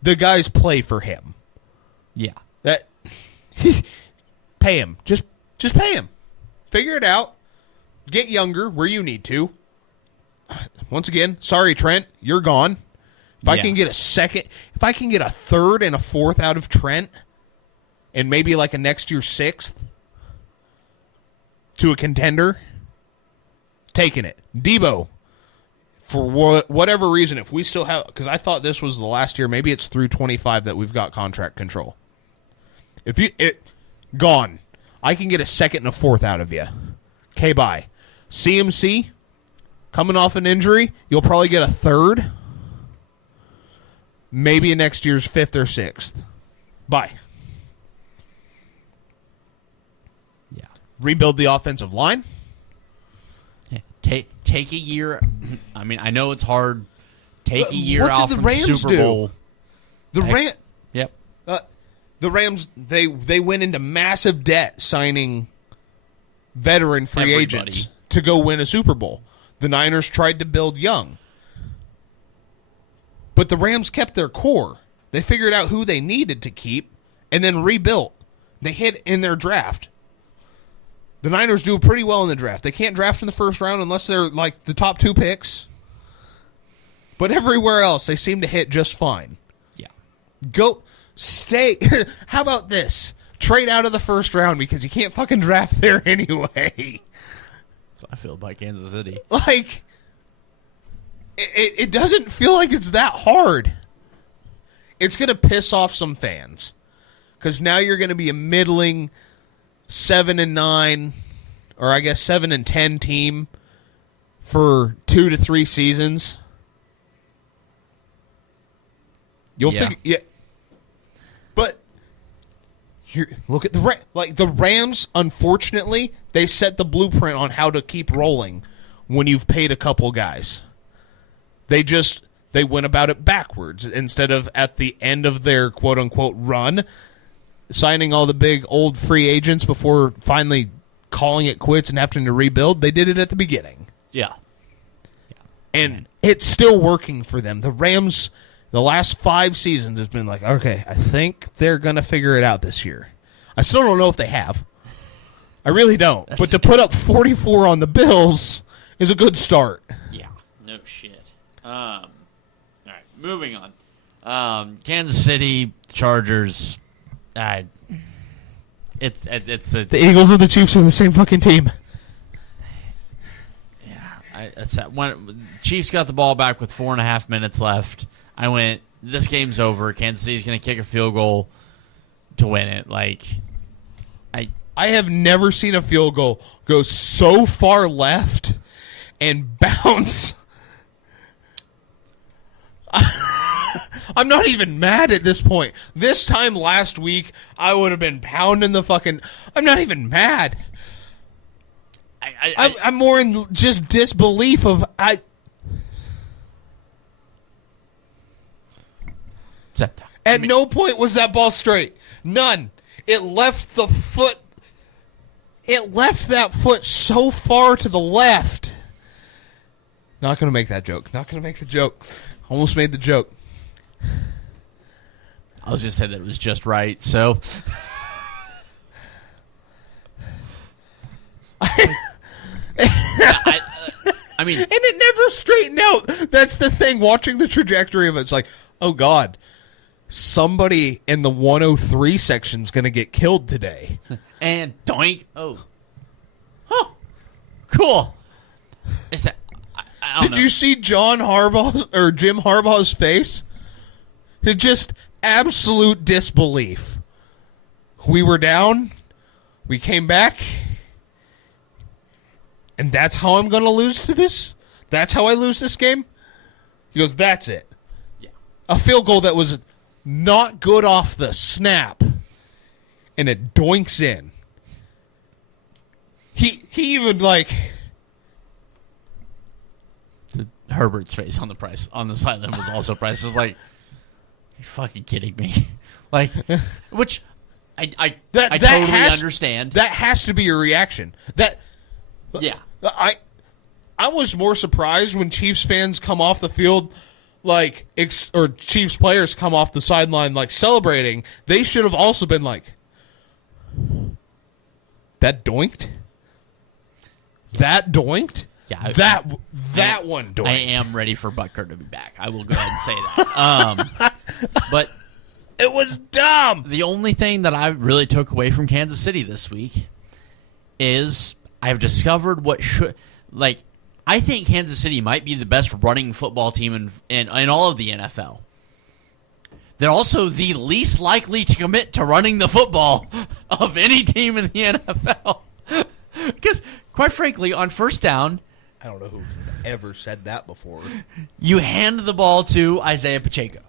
the guys play for him. Yeah. That pay him. Just pay him. Figure it out. Get younger where you need to. Once again, sorry, Trent, you're gone. If I can get a second, if I can get a third and a fourth out of Trent, and maybe like a next year sixth to a contender, taking it. Debo, for whatever reason, if we still have, because I thought this was the last year, maybe it's through 25 that we've got contract control. If gone, I can get a second and a fourth out of you. Okay, bye. CMC, coming off an injury, you'll probably get a third. Maybe next year's fifth or sixth. Bye. Yeah. Rebuild the offensive line. Yeah. Take a year. I mean, I know it's hard. Take a year off from Rams Super Bowl. Yep. The Rams, they went into massive debt signing veteran free agents to go win a Super Bowl. The Niners tried to build young. But the Rams kept their core. They figured out who they needed to keep and then rebuilt. They hit in their draft. The Niners do pretty well in the draft. They can't draft in the first round unless they're like the top 2 picks. But everywhere else, they seem to hit just fine. Yeah. Stay. How about this? Trade out of the first round because you can't fucking draft there anyway. That's what I feel about Kansas City. Like, it doesn't feel like it's that hard. It's going to piss off some fans because now you're going to be a middling 7-9, or I guess 7-10 team for 2 to 3 seasons. You'll figure, yeah. But here, look at the Rams. Unfortunately, they set the blueprint on how to keep rolling when you've paid a couple guys. They went about it backwards instead of at the end of their quote unquote run, signing all the big old free agents before finally calling it quits and having to rebuild. They did it at the beginning. Yeah. And it's still working for them. The Rams, the last 5 seasons has been like, okay, I think they're going to figure it out this year. I still don't know if they have. I really don't. But to put up 44 on the Bills is a good start. Yeah. No shit. All right, moving on. Kansas City Chargers. It's the Eagles and the Chiefs are the same fucking team. Yeah, when Chiefs got the ball back with 4.5 minutes left, I went, this game's over. Kansas City's going to kick a field goal to win it. I have never seen a field goal go so far left and bounce. I'm not even mad at this point. This time last week, I would have been pounding the fucking... I'm not even mad. I'm more in just disbelief of... At no point was that ball straight. None. It left the foot... It left that foot so far to the left. Not going to make that joke. Not going to make the joke. Almost made the joke. I was going to say that it was just right, so... I mean... And it never straightened out. That's the thing. Watching the trajectory of it, it's like, oh, God. Somebody in the 103 section's going to get killed today. And doink. Oh. Huh. Cool. Is that... Did you see Jim Harbaugh's face? It just absolute disbelief. We were down. We came back. And that's how I'm going to lose to this? That's how I lose this game? He goes, that's it. Yeah. A field goal that was not good off the snap. And it doinks in. He even Herbert's face on the sideline was also priceless. Like, you're fucking kidding me. Which I totally understand. That has to be your reaction. Yeah. I was more surprised when Chiefs fans come off the field or Chiefs players come off the sideline celebrating. They should have also been like, that doinked? That doinked? Yeah, that one doinked. I am ready for Butker to be back. I will go ahead and say that. But it was dumb. The only thing that I really took away from Kansas City this week is I've discovered I think Kansas City might be the best running football team in all of the NFL. They're also the least likely to commit to running the football of any team in the NFL. Because, quite frankly, on first down, I don't know who ever said that before. You hand the ball to Isaiah Pacheco.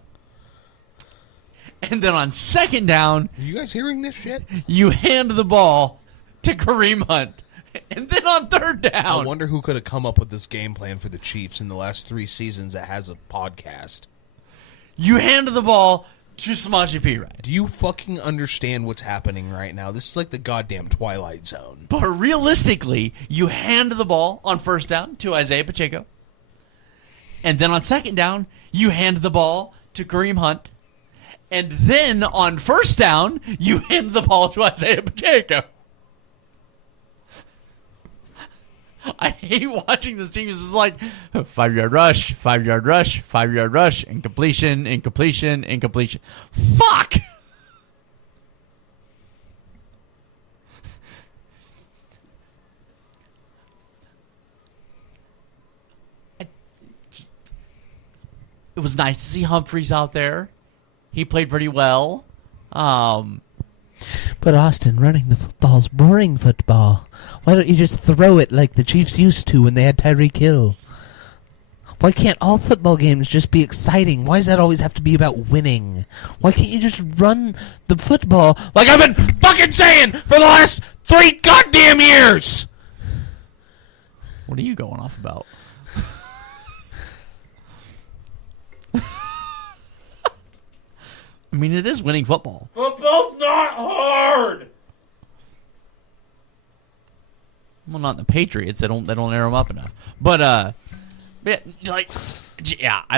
And then on second down, are you guys hearing this shit? You hand the ball to Kareem Hunt. And then on third down, I wonder who could have come up with this game plan for the Chiefs in the last 3 seasons that has a podcast. You hand the ball to Samaje Perine. Do you fucking understand what's happening right now? This is like the goddamn Twilight Zone. But realistically, you hand the ball on first down to Isaiah Pacheco. And then on second down, you hand the ball to Kareem Hunt. And then on first down, you hand the ball to Isaiah Pacheco. I hate watching this team. It's just like 5-yard rush, 5-yard rush, 5-yard rush, incompletion, incompletion, incompletion. Fuck! It was nice to see Humphreys out there. He played pretty well. But Austin, running the football's boring football. Why don't you just throw it like the Chiefs used to when they had Tyreek Hill? Why can't all football games just be exciting? Why does that always have to be about winning? Why can't you just run the football like I've been fucking saying for the last 3 goddamn years? What are you going off about? I mean, it is winning football. Football's not hard. Well, not the Patriots. They don't air them up enough. But I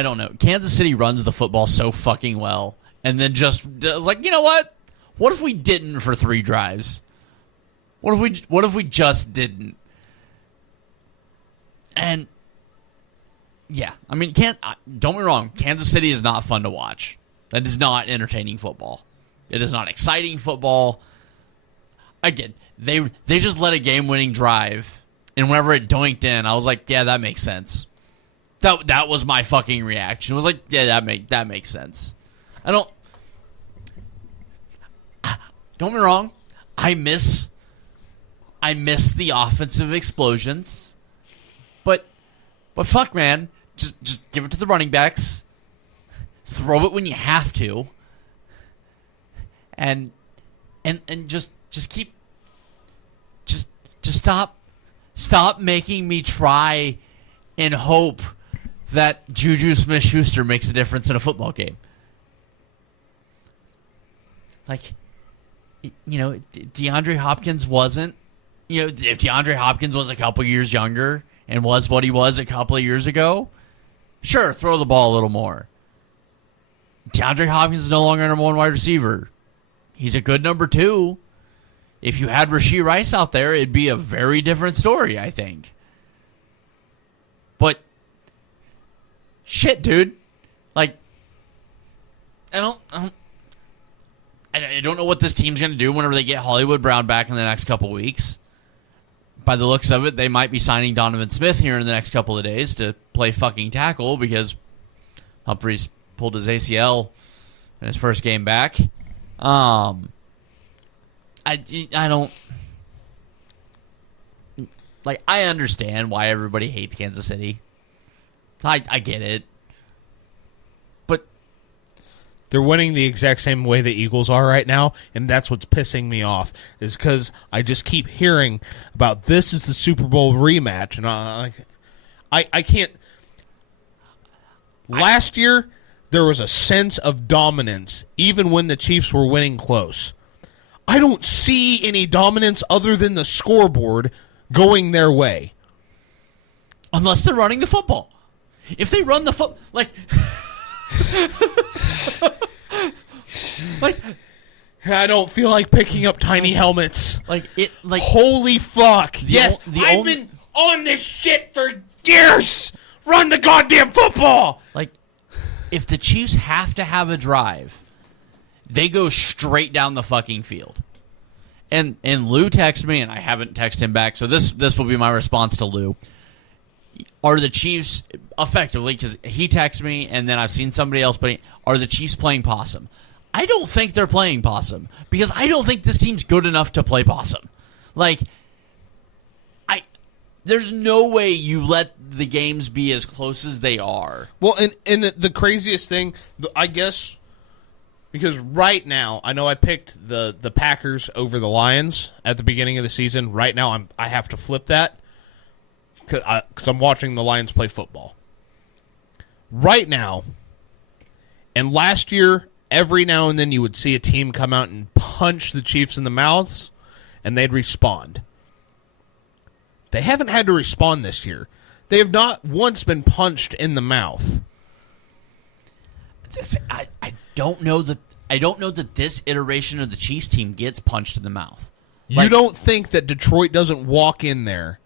don't know. Kansas City runs the football so fucking well, and then just like, you know what? What if we didn't for 3 drives? What if we just didn't? And yeah, I mean, don't get me wrong. Kansas City is not fun to watch. That is not entertaining football. It is not exciting football. Again, they just let a game-winning drive, and whenever it doinked in, I was like, yeah, that makes sense. That was my fucking reaction. It was like, yeah, that makes sense. Don't get me wrong. I miss the offensive explosions, but fuck, man, just give it to the running backs. Throw it when you have to, and just keep stop making me try and hope that Juju Smith-Schuster makes a difference in a football game. Like, you know, DeAndre Hopkins wasn't. You know, if DeAndre Hopkins was a couple years younger and was what he was a couple of years ago, sure, throw the ball a little more. DeAndre Hopkins is no longer number 1 wide receiver. He's a good number 2. If you had Rashee Rice out there, it'd be a very different story, I think. But shit, dude. Like, I don't know what this team's going to do whenever they get Hollywood Brown back in the next couple weeks. By the looks of it, they might be signing Donovan Smith here in the next couple of days to play fucking tackle because Humphreys pulled his ACL in his first game back. I don't like. I understand why everybody hates Kansas City. I get it, but they're winning the exact same way the Eagles are right now, and that's what's pissing me off. Is because I just keep hearing about this is the Super Bowl rematch, and I can't. Last year, there was a sense of dominance, even when the Chiefs were winning close. I don't see any dominance other than the scoreboard going their way. Unless they're running the football. If they run the foot, like I don't feel like picking up tiny helmets. Holy fuck. Yes, I've been on this shit for years. Run the goddamn football. Like, if the Chiefs have to have a drive, they go straight down the fucking field. And Lou texted me, and I haven't texted him back, so this will be my response to Lou. Are the Chiefs effectively, because he texted me, and then I've seen somebody else, but are the Chiefs playing possum? I don't think they're playing possum, because I don't think this team's good enough to play possum. Like, there's no way you let the games be as close as they are. Well, and the craziest thing, I guess, because right now, I know I picked the Packers over the Lions at the beginning of the season. Right now, I have to flip that because I'm watching the Lions play football. Right now, and last year, every now and then you would see a team come out and punch the Chiefs in the mouths, and they'd respond. They haven't had to respond this year. They have not once been punched in the mouth. I don't know that this iteration of the Chiefs team gets punched in the mouth. You don't think that Detroit doesn't walk in there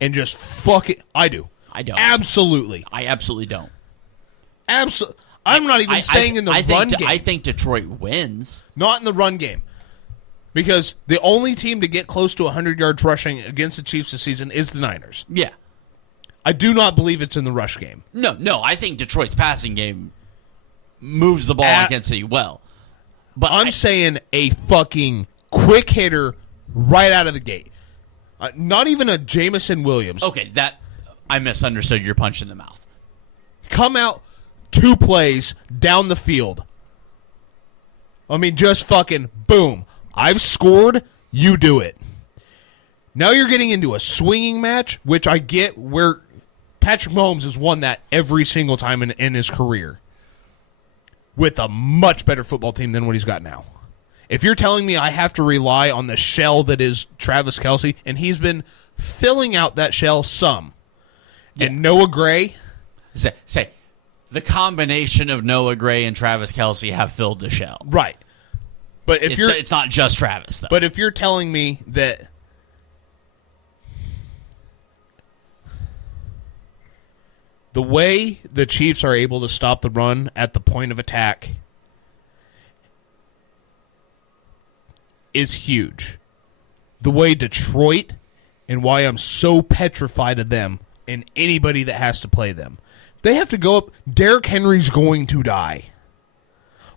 and just fuck it? I do. I don't. Absolutely. I absolutely don't. Absolutely. I'm not even saying in the run game. I think Detroit wins. Not in the run game. Because the only team to get close to 100 yards rushing against the Chiefs this season is the Niners. Yeah. I do not believe it's in the rush game. No. I think Detroit's passing game moves the ball in Kansas City well. But I'm saying a fucking quick hitter right out of the gate. Not even a Jameson Williams. Okay, I misunderstood your punch in the mouth. Come out 2 plays down the field. I mean, just fucking boom. I've scored, you do it. Now you're getting into a swinging match, which I get where Patrick Mahomes has won that every single time in his career with a much better football team than what he's got now. If you're telling me I have to rely on the shell that is Travis Kelce, and he's been filling out that shell some, and Noah Gray. Say, the combination of Noah Gray and Travis Kelce have filled the shell. Right. But if it's not just Travis, though. But if you're telling me that the way the Chiefs are able to stop the run at the point of attack is huge. The way Detroit and why I'm so petrified of them and anybody that has to play them. They have to go up. Derrick Henry's going to die.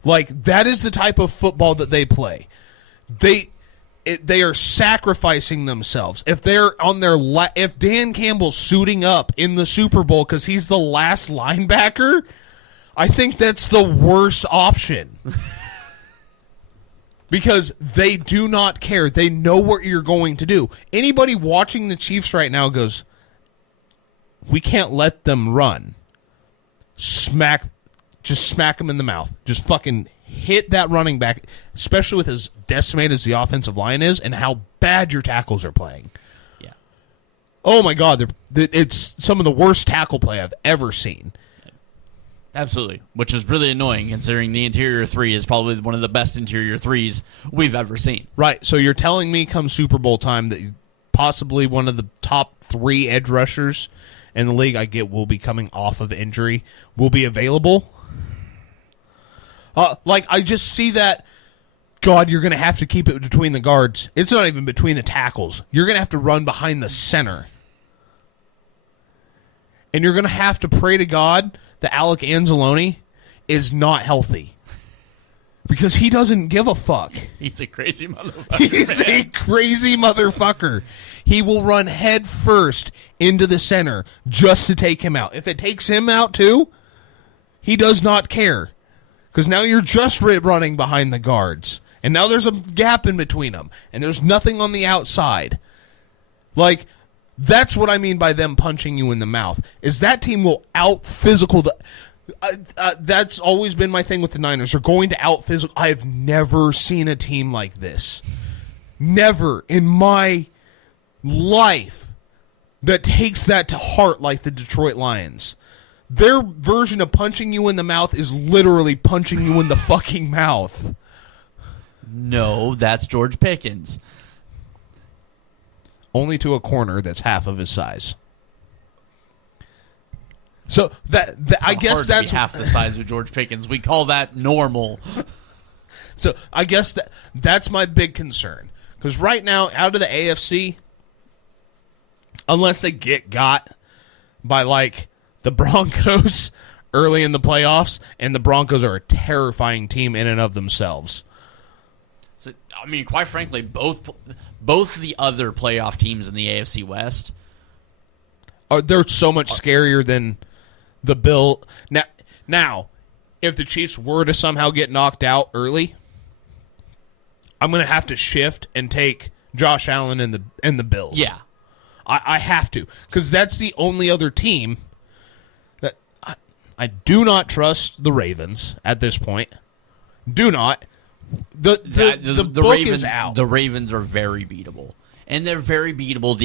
Like, that is the type of football that they play. They are sacrificing themselves. If they're on their if Dan Campbell's suiting up in the Super Bowl because he's the last linebacker, I think that's the worst option. Because they do not care. They know what you're going to do. Anybody watching the Chiefs right now goes, we can't let them run. Just smack him in the mouth. Just fucking hit that running back, especially with as decimated as the offensive line is and how bad your tackles are playing. Yeah. Oh, my God. It's some of the worst tackle play I've ever seen. Absolutely, which is really annoying considering the interior 3 is probably one of the best interior 3s we've ever seen. Right, so you're telling me come Super Bowl time that possibly one of the top 3 edge rushers in the league will be coming off of injury, will be available? I just see that, God, you're going to have to keep it between the guards. It's not even between the tackles. You're going to have to run behind the center. And you're going to have to pray to God that Alec Anzalone is not healthy. Because he doesn't give a fuck. He's a crazy motherfucker. He's a crazy motherfucker. He will run head first into the center just to take him out. If it takes him out too, he does not care. Because now you're just running behind the guards. And now there's a gap in between them. And there's nothing on the outside. Like, that's what I mean by them punching you in the mouth. Is that team will out-physical the... that's always been my thing with the Niners. They're going to out-physical... I have never seen a team like this. never in my life that takes that to heart like the Detroit Lions. Their version of punching you in the mouth is literally punching you in the fucking mouth. No, that's George Pickens. Only to a corner that's half of his size. So I guess Hard to that's be half the size of George Pickens. We call that normal. So I guess that's my big concern. Because right now, out of the AFC, unless they get got by, like, the Broncos early in the playoffs, and the Broncos are a terrifying team in and of themselves. So, I mean, quite frankly, both the other playoff teams in the AFC West They're so much scarier than the Bill. Now, if the Chiefs were to somehow get knocked out early, I'm going to have to shift and take Josh Allen and the Bills. Yeah. I have to, because that's the only other team that I do not trust the Ravens at this point. Do not. The book Ravens is out. The Ravens are very beatable, and they're very beatable.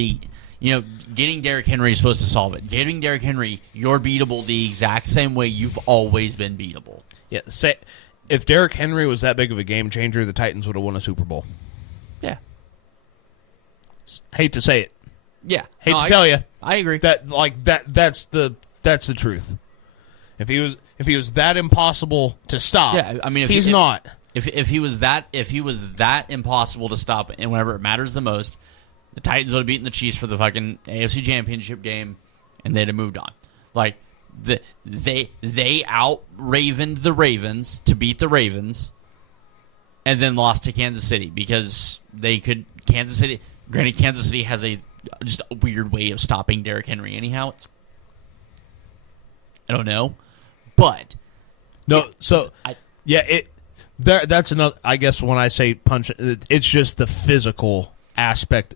Getting Derrick Henry is supposed to solve it. Getting Derrick Henry, you're beatable the exact same way you've always been beatable. Yeah. If Derrick Henry was that big of a game changer, the Titans would have won a Super Bowl. Yeah. Hate to say it. Yeah. Hate to tell you. I agree. That's the truth. If he was that impossible to stop, Yeah, I mean, he's not. If he was that impossible to stop, and whenever it matters the most, the Titans would have beaten the Chiefs for the fucking AFC Championship game, and they'd have moved on. Like they out-Ravened the Ravens to beat the Ravens, and then lost to Kansas City because they could. Kansas City has just a weird way of stopping Derrick Henry. Anyhow, I don't know, but No. That's another. I guess when I say punch, it's just the physical aspect.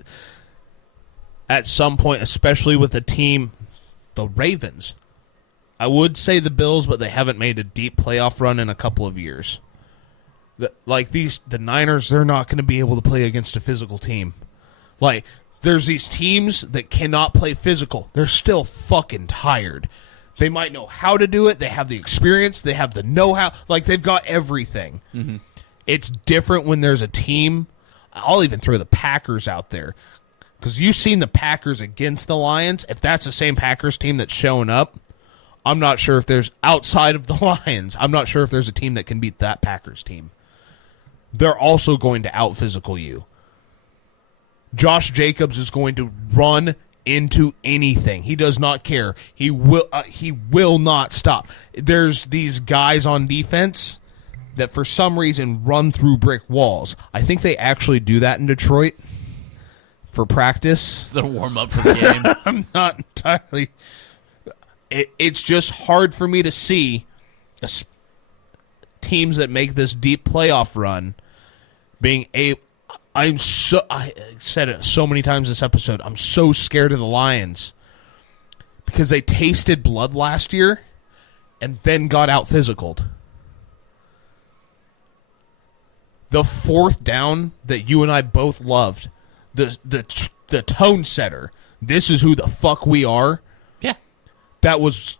At some point, especially with the team, the Ravens. I would say the Bills, but they haven't made a deep playoff run in a couple of years. The Niners, they're not going to be able to play against a physical team. Like, there's these teams that cannot play physical. They're still fucking tired. They might know how to do it. They have the experience. They have the know-how. Like, they've got everything. Mm-hmm. It's different when there's a team. I'll even throw the Packers out there. Because you've seen the Packers against the Lions. If that's the same Packers team that's showing up, I'm not sure if there's, outside of the Lions, I'm not sure if there's a team that can beat that Packers team. They're also going to out-physical you. Josh Jacobs is going to run into anything. He does not care. He will not stop. There's these guys on defense that for some reason run through brick walls. I think they actually do that in Detroit for practice. the warm up for the game. I'm not entirely. It's just hard for me to see teams that make this deep playoff run being able. I said it so many times this episode. I'm so scared of the Lions because they tasted blood last year and then got out physicaled. The fourth down that you and I both loved, the tone setter. This is who the fuck we are. Yeah, that was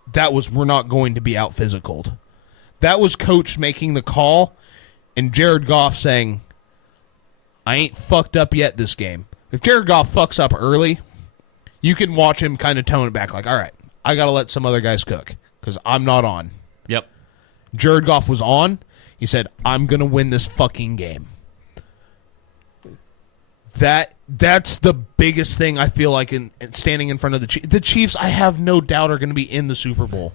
we're not going to be out physicaled. That was coach making the call and Jared Goff saying, I ain't fucked up yet this game. If Jared Goff fucks up early, you can watch him kind of tone it back like, all right, I got to let some other guys cook because I'm not on. Yep. Jared Goff was on. He said, I'm going to win this fucking game. That's the biggest thing I feel like in standing in front of the Chiefs. The Chiefs, I have no doubt, are going to be in the Super Bowl.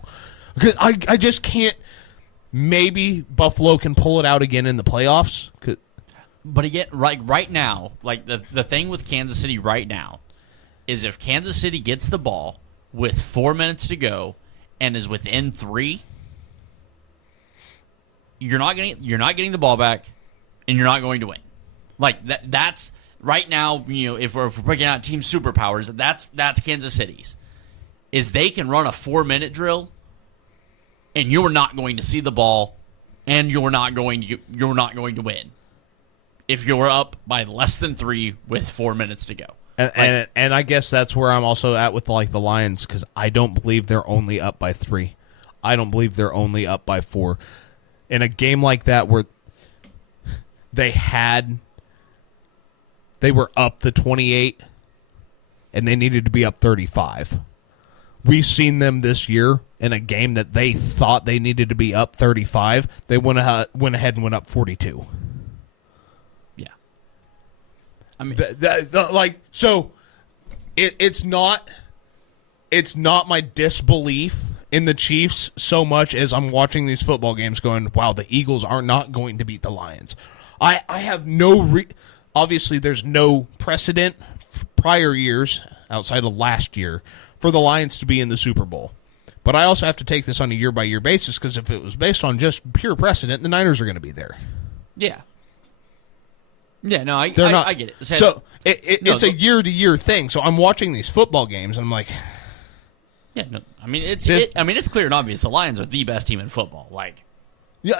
I just can't. Maybe Buffalo can pull it out again in the playoffs. But again, right now, like the thing with Kansas City right now is if Kansas City gets the ball with 4 minutes to go and is within 3, you're not getting the ball back, and you're not going to win. Like that's right now. If we're breaking out team superpowers, that's Kansas City's. Is they can run a 4-minute drill, and you're not going to see the ball, and you're not going to win. if you're up by less than 3 with 4 minutes to go. And I guess that's where I'm also at with like the Lions, because I don't believe they're only up by 3. I don't believe they're only up by 4. In a game like that where they were up the 28 and they needed to be up 35. We've seen them this year in a game that they thought they needed to be up 35. They went ahead and went up 42. Yeah. I mean, it's not my disbelief in the Chiefs so much as I'm watching these football games going, wow, the Eagles are not going to beat the Lions. I have obviously there's no precedent prior years outside of last year for the Lions to be in the Super Bowl. But I also have to take this on a year-by-year basis, because if it was based on just pure precedent, the Niners are going to be there. yeah. Yeah, no, I get it. So it's a year-to-year thing. So I'm watching these football games, and I'm like... Yeah, no, I mean, it's clear and obvious the Lions are the best team in football. Like, yeah,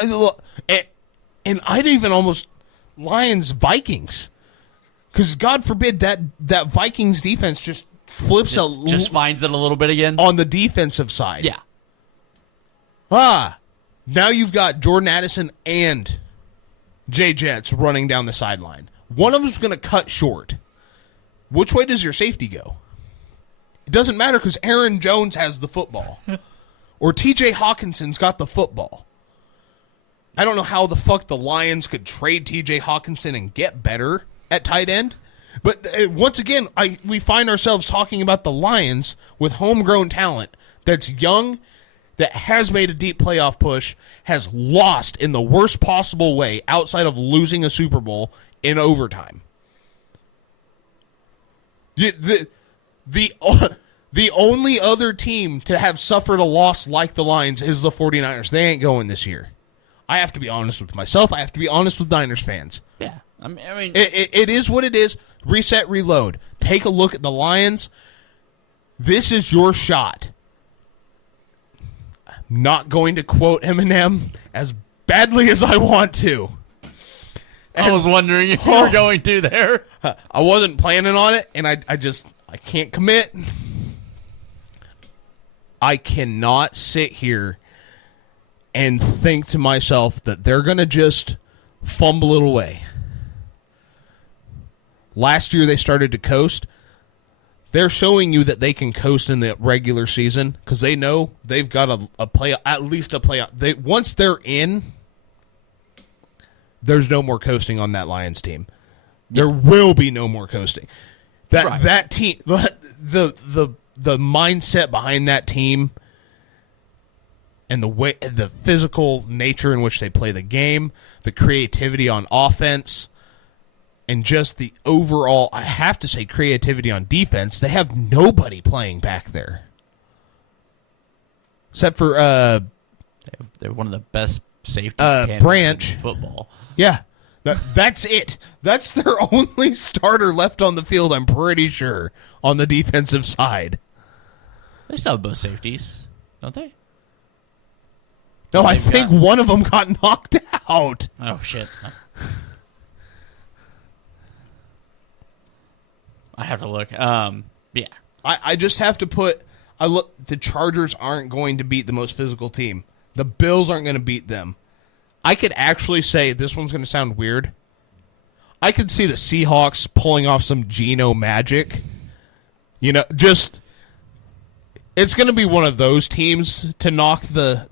and I'd even almost Lions-Vikings. Because God forbid that Vikings defense just flips just finds it a little bit again on the defensive side. Yeah. Now you've got Jordan Addison and Jay Jets running down the sideline. One of them's going to cut short. Which way does your safety go? It doesn't matter because Aaron Jones has the football. Or TJ Hawkinson's got the football. I don't know how the fuck the Lions could trade TJ Hawkinson and get better at tight end. But once again, we find ourselves talking about the Lions with homegrown talent that's young, that has made a deep playoff push, has lost in the worst possible way outside of losing a Super Bowl in overtime. The only other team to have suffered a loss like the Lions is the 49ers. They ain't going this year. I have to be honest with myself. I have to be honest with Niners fans. Yeah. I mean, it is what it is. Reset, reload. Take a look at the Lions. This is your shot. I'm not going to quote Eminem as badly as I want to. I was wondering if you were going to there. I wasn't planning on it, and I can't commit. I cannot sit here and think to myself that they're going to just fumble it away. Last year they started to coast. They're showing you that they can coast in the regular season because they know they've got a play, at least a playoff. Once they're in, there's no more coasting on that Lions team. There will be no more coasting. That team, the mindset behind that team, and the physical nature in which they play the game, the creativity on offense, and just the overall, I have to say, creativity on defense. They have nobody playing back there. Except for... they're one of the best safety Branch. in football. Yeah. That's it. That's their only starter left on the field, I'm pretty sure, on the defensive side. They still have both safeties, don't they? No, I think one of them got knocked out. Oh, shit. I have to look. Yeah. I just have to put... the Chargers aren't going to beat the most physical team. The Bills aren't going to beat them. I could actually say, this one's going to sound weird, I could see the Seahawks pulling off some Geno magic. You know, just... It's going to be one of those teams to knock the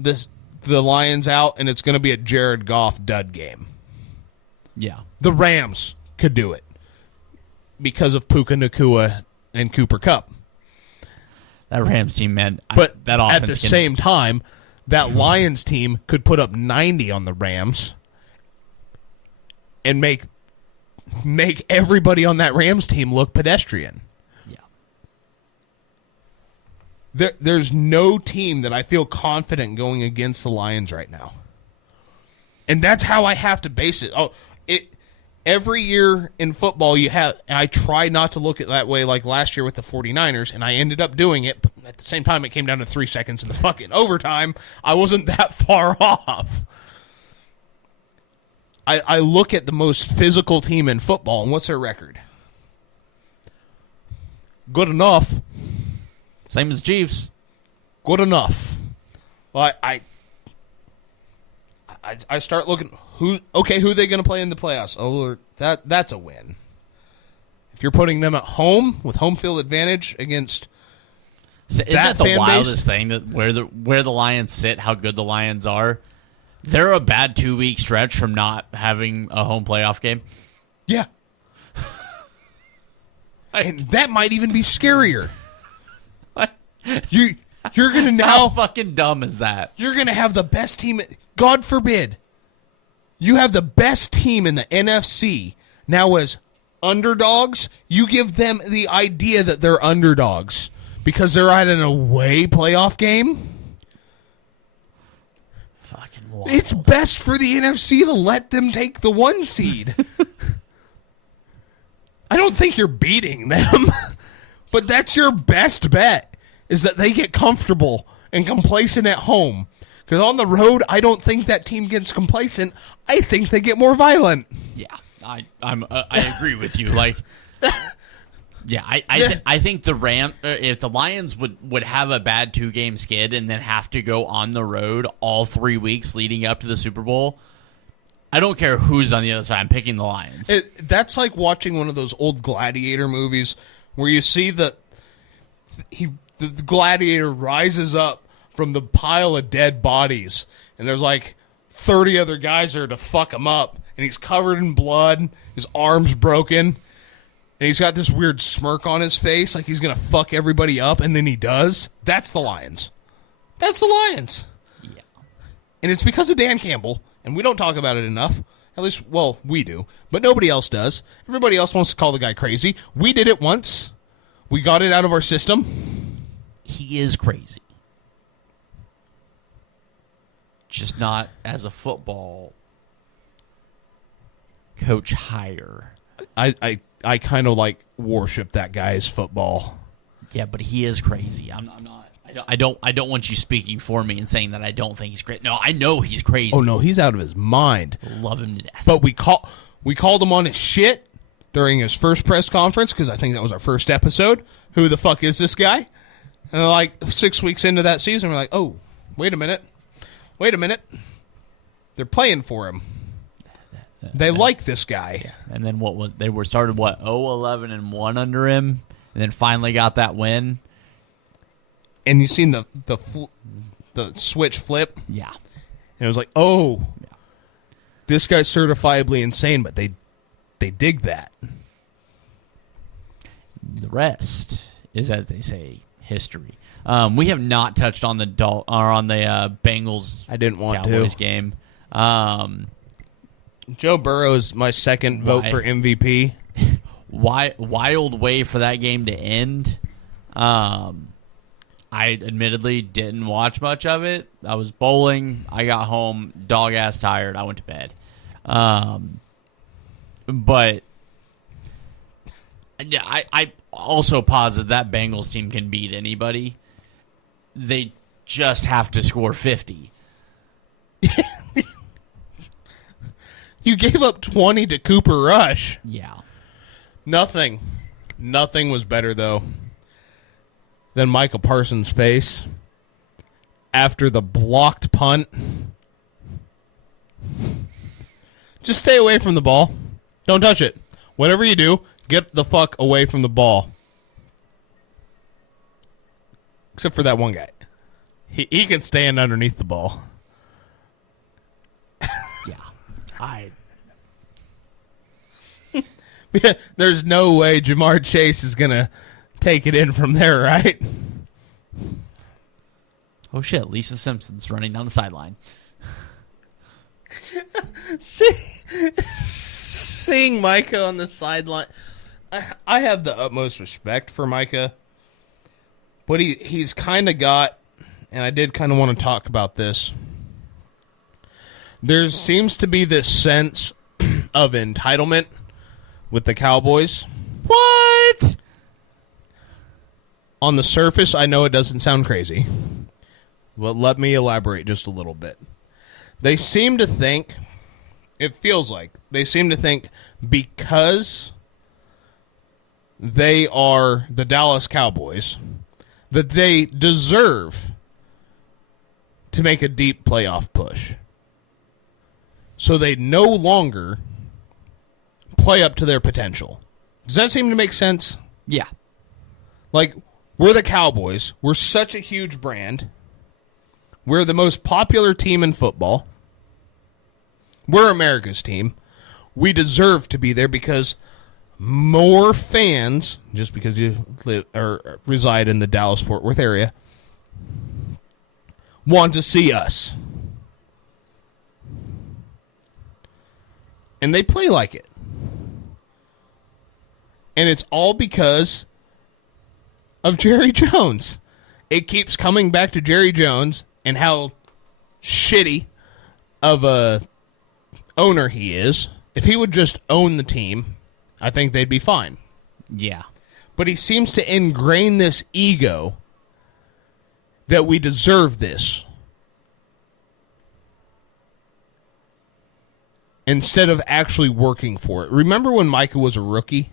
Lions out, and it's going to be a Jared Goff dud game. Yeah. The Rams could do it because of Puka Nacua and Cooper Kupp. That Rams team, man. But that offense at the same time, that Lions team could put up 90 on the Rams and make everybody on that Rams team look pedestrian. Yeah. There's no team that I feel confident going against the Lions right now. And that's how I have to base it. Every year in football, I try not to look at it that way, like last year with the 49ers, and I ended up doing it, but at the same time, it came down to 3 seconds in the fucking overtime. I wasn't that far off. I look at the most physical team in football, and what's their record? Good enough. Same as Chiefs. Good enough. Well, I start looking who are they going to play in the playoffs? Oh, that's a win. If you're putting them at home with home field advantage against Isn't that the wildest thing, that where the Lions sit, how good the Lions are? They're a bad 2-week stretch from not having a home playoff game. Yeah. And that might even be scarier. You're gonna now How fucking dumb is that? You're gonna have the best team. God forbid, you have the best team in the NFC now as underdogs. You give them the idea that they're underdogs because they're at an away playoff game. Fucking wild. It's best for the NFC to let them take the 1 seed. I don't think you're beating them, but that's your best bet, is that they get comfortable and complacent at home. Because on the road, I don't think that team gets complacent. I think they get more violent. Yeah, I agree with you. Like, yeah, I think the if the Lions would have a bad 2-game skid and then have to go on the road all 3 weeks leading up to the Super Bowl, I don't care who's on the other side. I'm picking the Lions. That's like watching one of those old gladiator movies where you see the gladiator rises up from the pile of dead bodies, and there's like 30 other guys there to fuck him up, and he's covered in blood, his arm's broken, and he's got this weird smirk on his face like he's going to fuck everybody up, and then he does. That's the Lions. That's the Lions. Yeah. And it's because of Dan Campbell. And we don't talk about it enough. At least, well, we do. But nobody else does. Everybody else wants to call the guy crazy. We did it once. We got it out of our system. He is crazy. Just not as a football coach hire. I kind of like worship that guy's football. Yeah, but he is crazy. I'm not. I don't want you speaking for me and saying that I don't think he's great. No, I know he's crazy. Oh no, he's out of his mind. Love him to death. But we called him on his shit during his first press conference because I think that was our first episode. Who the fuck is this guy? And like 6 weeks into that season, we're like, oh, wait a minute. They're playing for him. They like this guy. Yeah. And then they were started 0-11-1 under him, and then finally got that win. And you seen the switch flip? Yeah. And it was like, oh, yeah. This guy's certifiably insane, but they dig that. The rest is, as they say, history. We have not touched on the Bengals. I didn't want Cowboys to. Game. Joe Burrow's my second vote for MVP. Wild way for that game to end. I admittedly didn't watch much of it. I was bowling. I got home, dog-ass tired. I went to bed. But yeah, I also posit that Bengals team can beat anybody. They just have to score 50. You gave up 20 to Cooper Rush. Yeah. Nothing was better, though, than Micah Parsons' face after the blocked punt. Just stay away from the ball. Don't touch it. Whatever you do, get the fuck away from the ball. Except for that one guy. He can stand underneath the ball. Yeah. There's no way Jamar Chase is going to take it in from there, right? Oh, shit. Lisa Simpson's running down the sideline. Seeing Micah on the sideline. I have the utmost respect for Micah. But he's kind of got, and I did kind of want to talk about this. There seems to be this sense of entitlement with the Cowboys. What? On the surface, I know it doesn't sound crazy. But let me elaborate just a little bit. They seem to think It feels like they seem to think because they are the Dallas Cowboys that they deserve to make a deep playoff push. So they no longer play up to their potential. Does that seem to make sense? Yeah. Like, we're the Cowboys. We're such a huge brand. We're the most popular team in football. We're America's team. We deserve to be there because more fans, just because you live or reside in the Dallas-Fort Worth area, want to see us. And they play like it. And it's all because of Jerry Jones. It keeps coming back to Jerry Jones and how shitty of a owner he is. If he would just own the team, I think they'd be fine. Yeah. But he seems to ingrain this ego that we deserve this, instead of actually working for it. Remember when Micah was a rookie?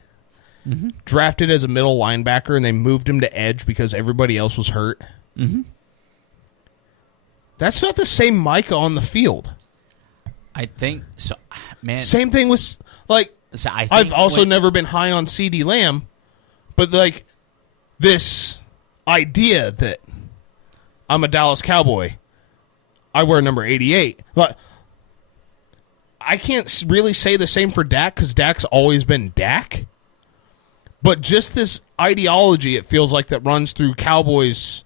Mm-hmm. Drafted as a middle linebacker, and they moved him to edge because everybody else was hurt? Mm-hmm. That's not the same Micah on the field. I think so, man. Same thing with, like, So I think I've also never been high on CeeDee Lamb, but, like, this idea that I'm a Dallas Cowboy, I wear number 88. Like, I can't really say the same for Dak because Dak's always been Dak. But just this ideology, it feels like, that runs through the Cowboys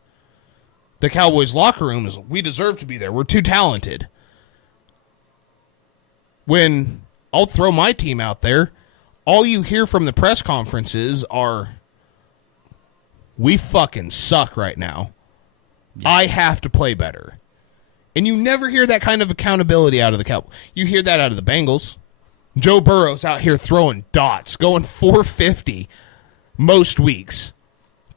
locker room is, we deserve to be there. We're too talented. When I'll throw my team out there, all you hear from the press conferences are, we fucking suck right now. Yeah. I have to play better. And you never hear that kind of accountability out of the Cowboys. You hear that out of the Bengals. Joe Burrow's out here throwing dots, going 450 most weeks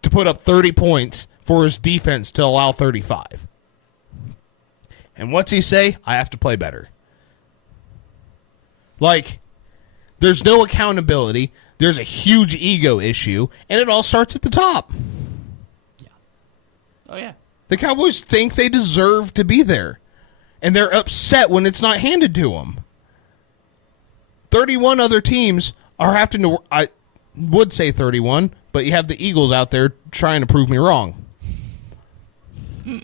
to put up 30 points for his defense to allow 35. And what's he say? I have to play better. Like, there's no accountability. There's a huge ego issue, and it all starts at the top. Yeah. Oh, yeah. The Cowboys think they deserve to be there, and they're upset when it's not handed to them. 31 other teams are having to... I would say 31, but you have the Eagles out there trying to prove me wrong. Yeah.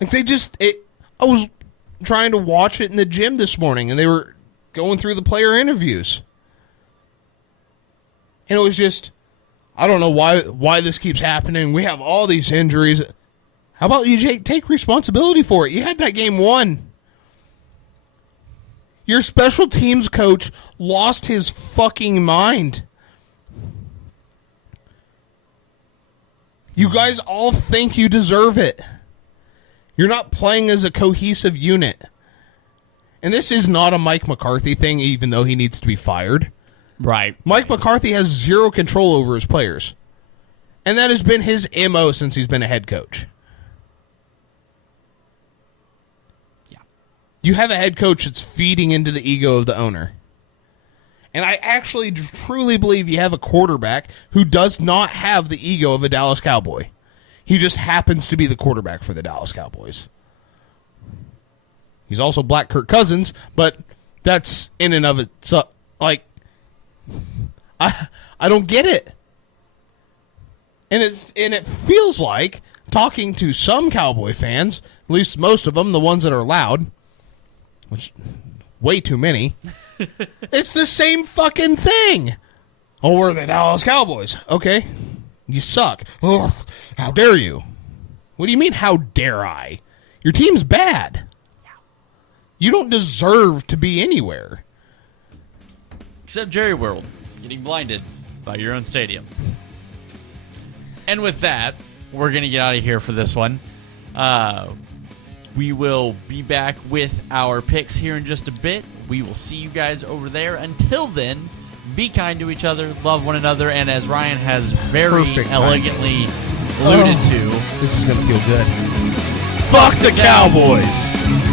Like, they just... I was trying to watch it in the gym this morning, and they were going through the player interviews. And it was just... I don't know why this keeps happening. We have all these injuries. How about you take responsibility for it? You had that game won. Your special teams coach lost his fucking mind. You guys all think you deserve it. You're not playing as a cohesive unit. And this is not a Mike McCarthy thing, even though he needs to be fired. Right. Mike McCarthy has zero control over his players. And that has been his MO since he's been a head coach. Yeah. You have a head coach that's feeding into the ego of the owner. And I actually truly believe you have a quarterback who does not have the ego of a Dallas Cowboy. He just happens to be the quarterback for the Dallas Cowboys. He's also Black Kirk Cousins, but that's in and of itself, like, I don't get it. And it feels like, talking to some Cowboy fans, at least most of them, the ones that are loud, which way too many, it's the same fucking thing. Oh, we're the Dallas Cowboys. Okay. You suck. Oh, how dare you? What do you mean, how dare I? Your team's bad. You don't deserve to be anywhere. Except Jerry World, getting blinded by your own stadium. And with that, we're going to get out of here for this one. We will be back with our picks here in just a bit. We will see you guys over there. Until then, be kind to each other, love one another, and as Ryan has very Perfect elegantly alluded to, This is going to feel good. Fuck the Cowboys.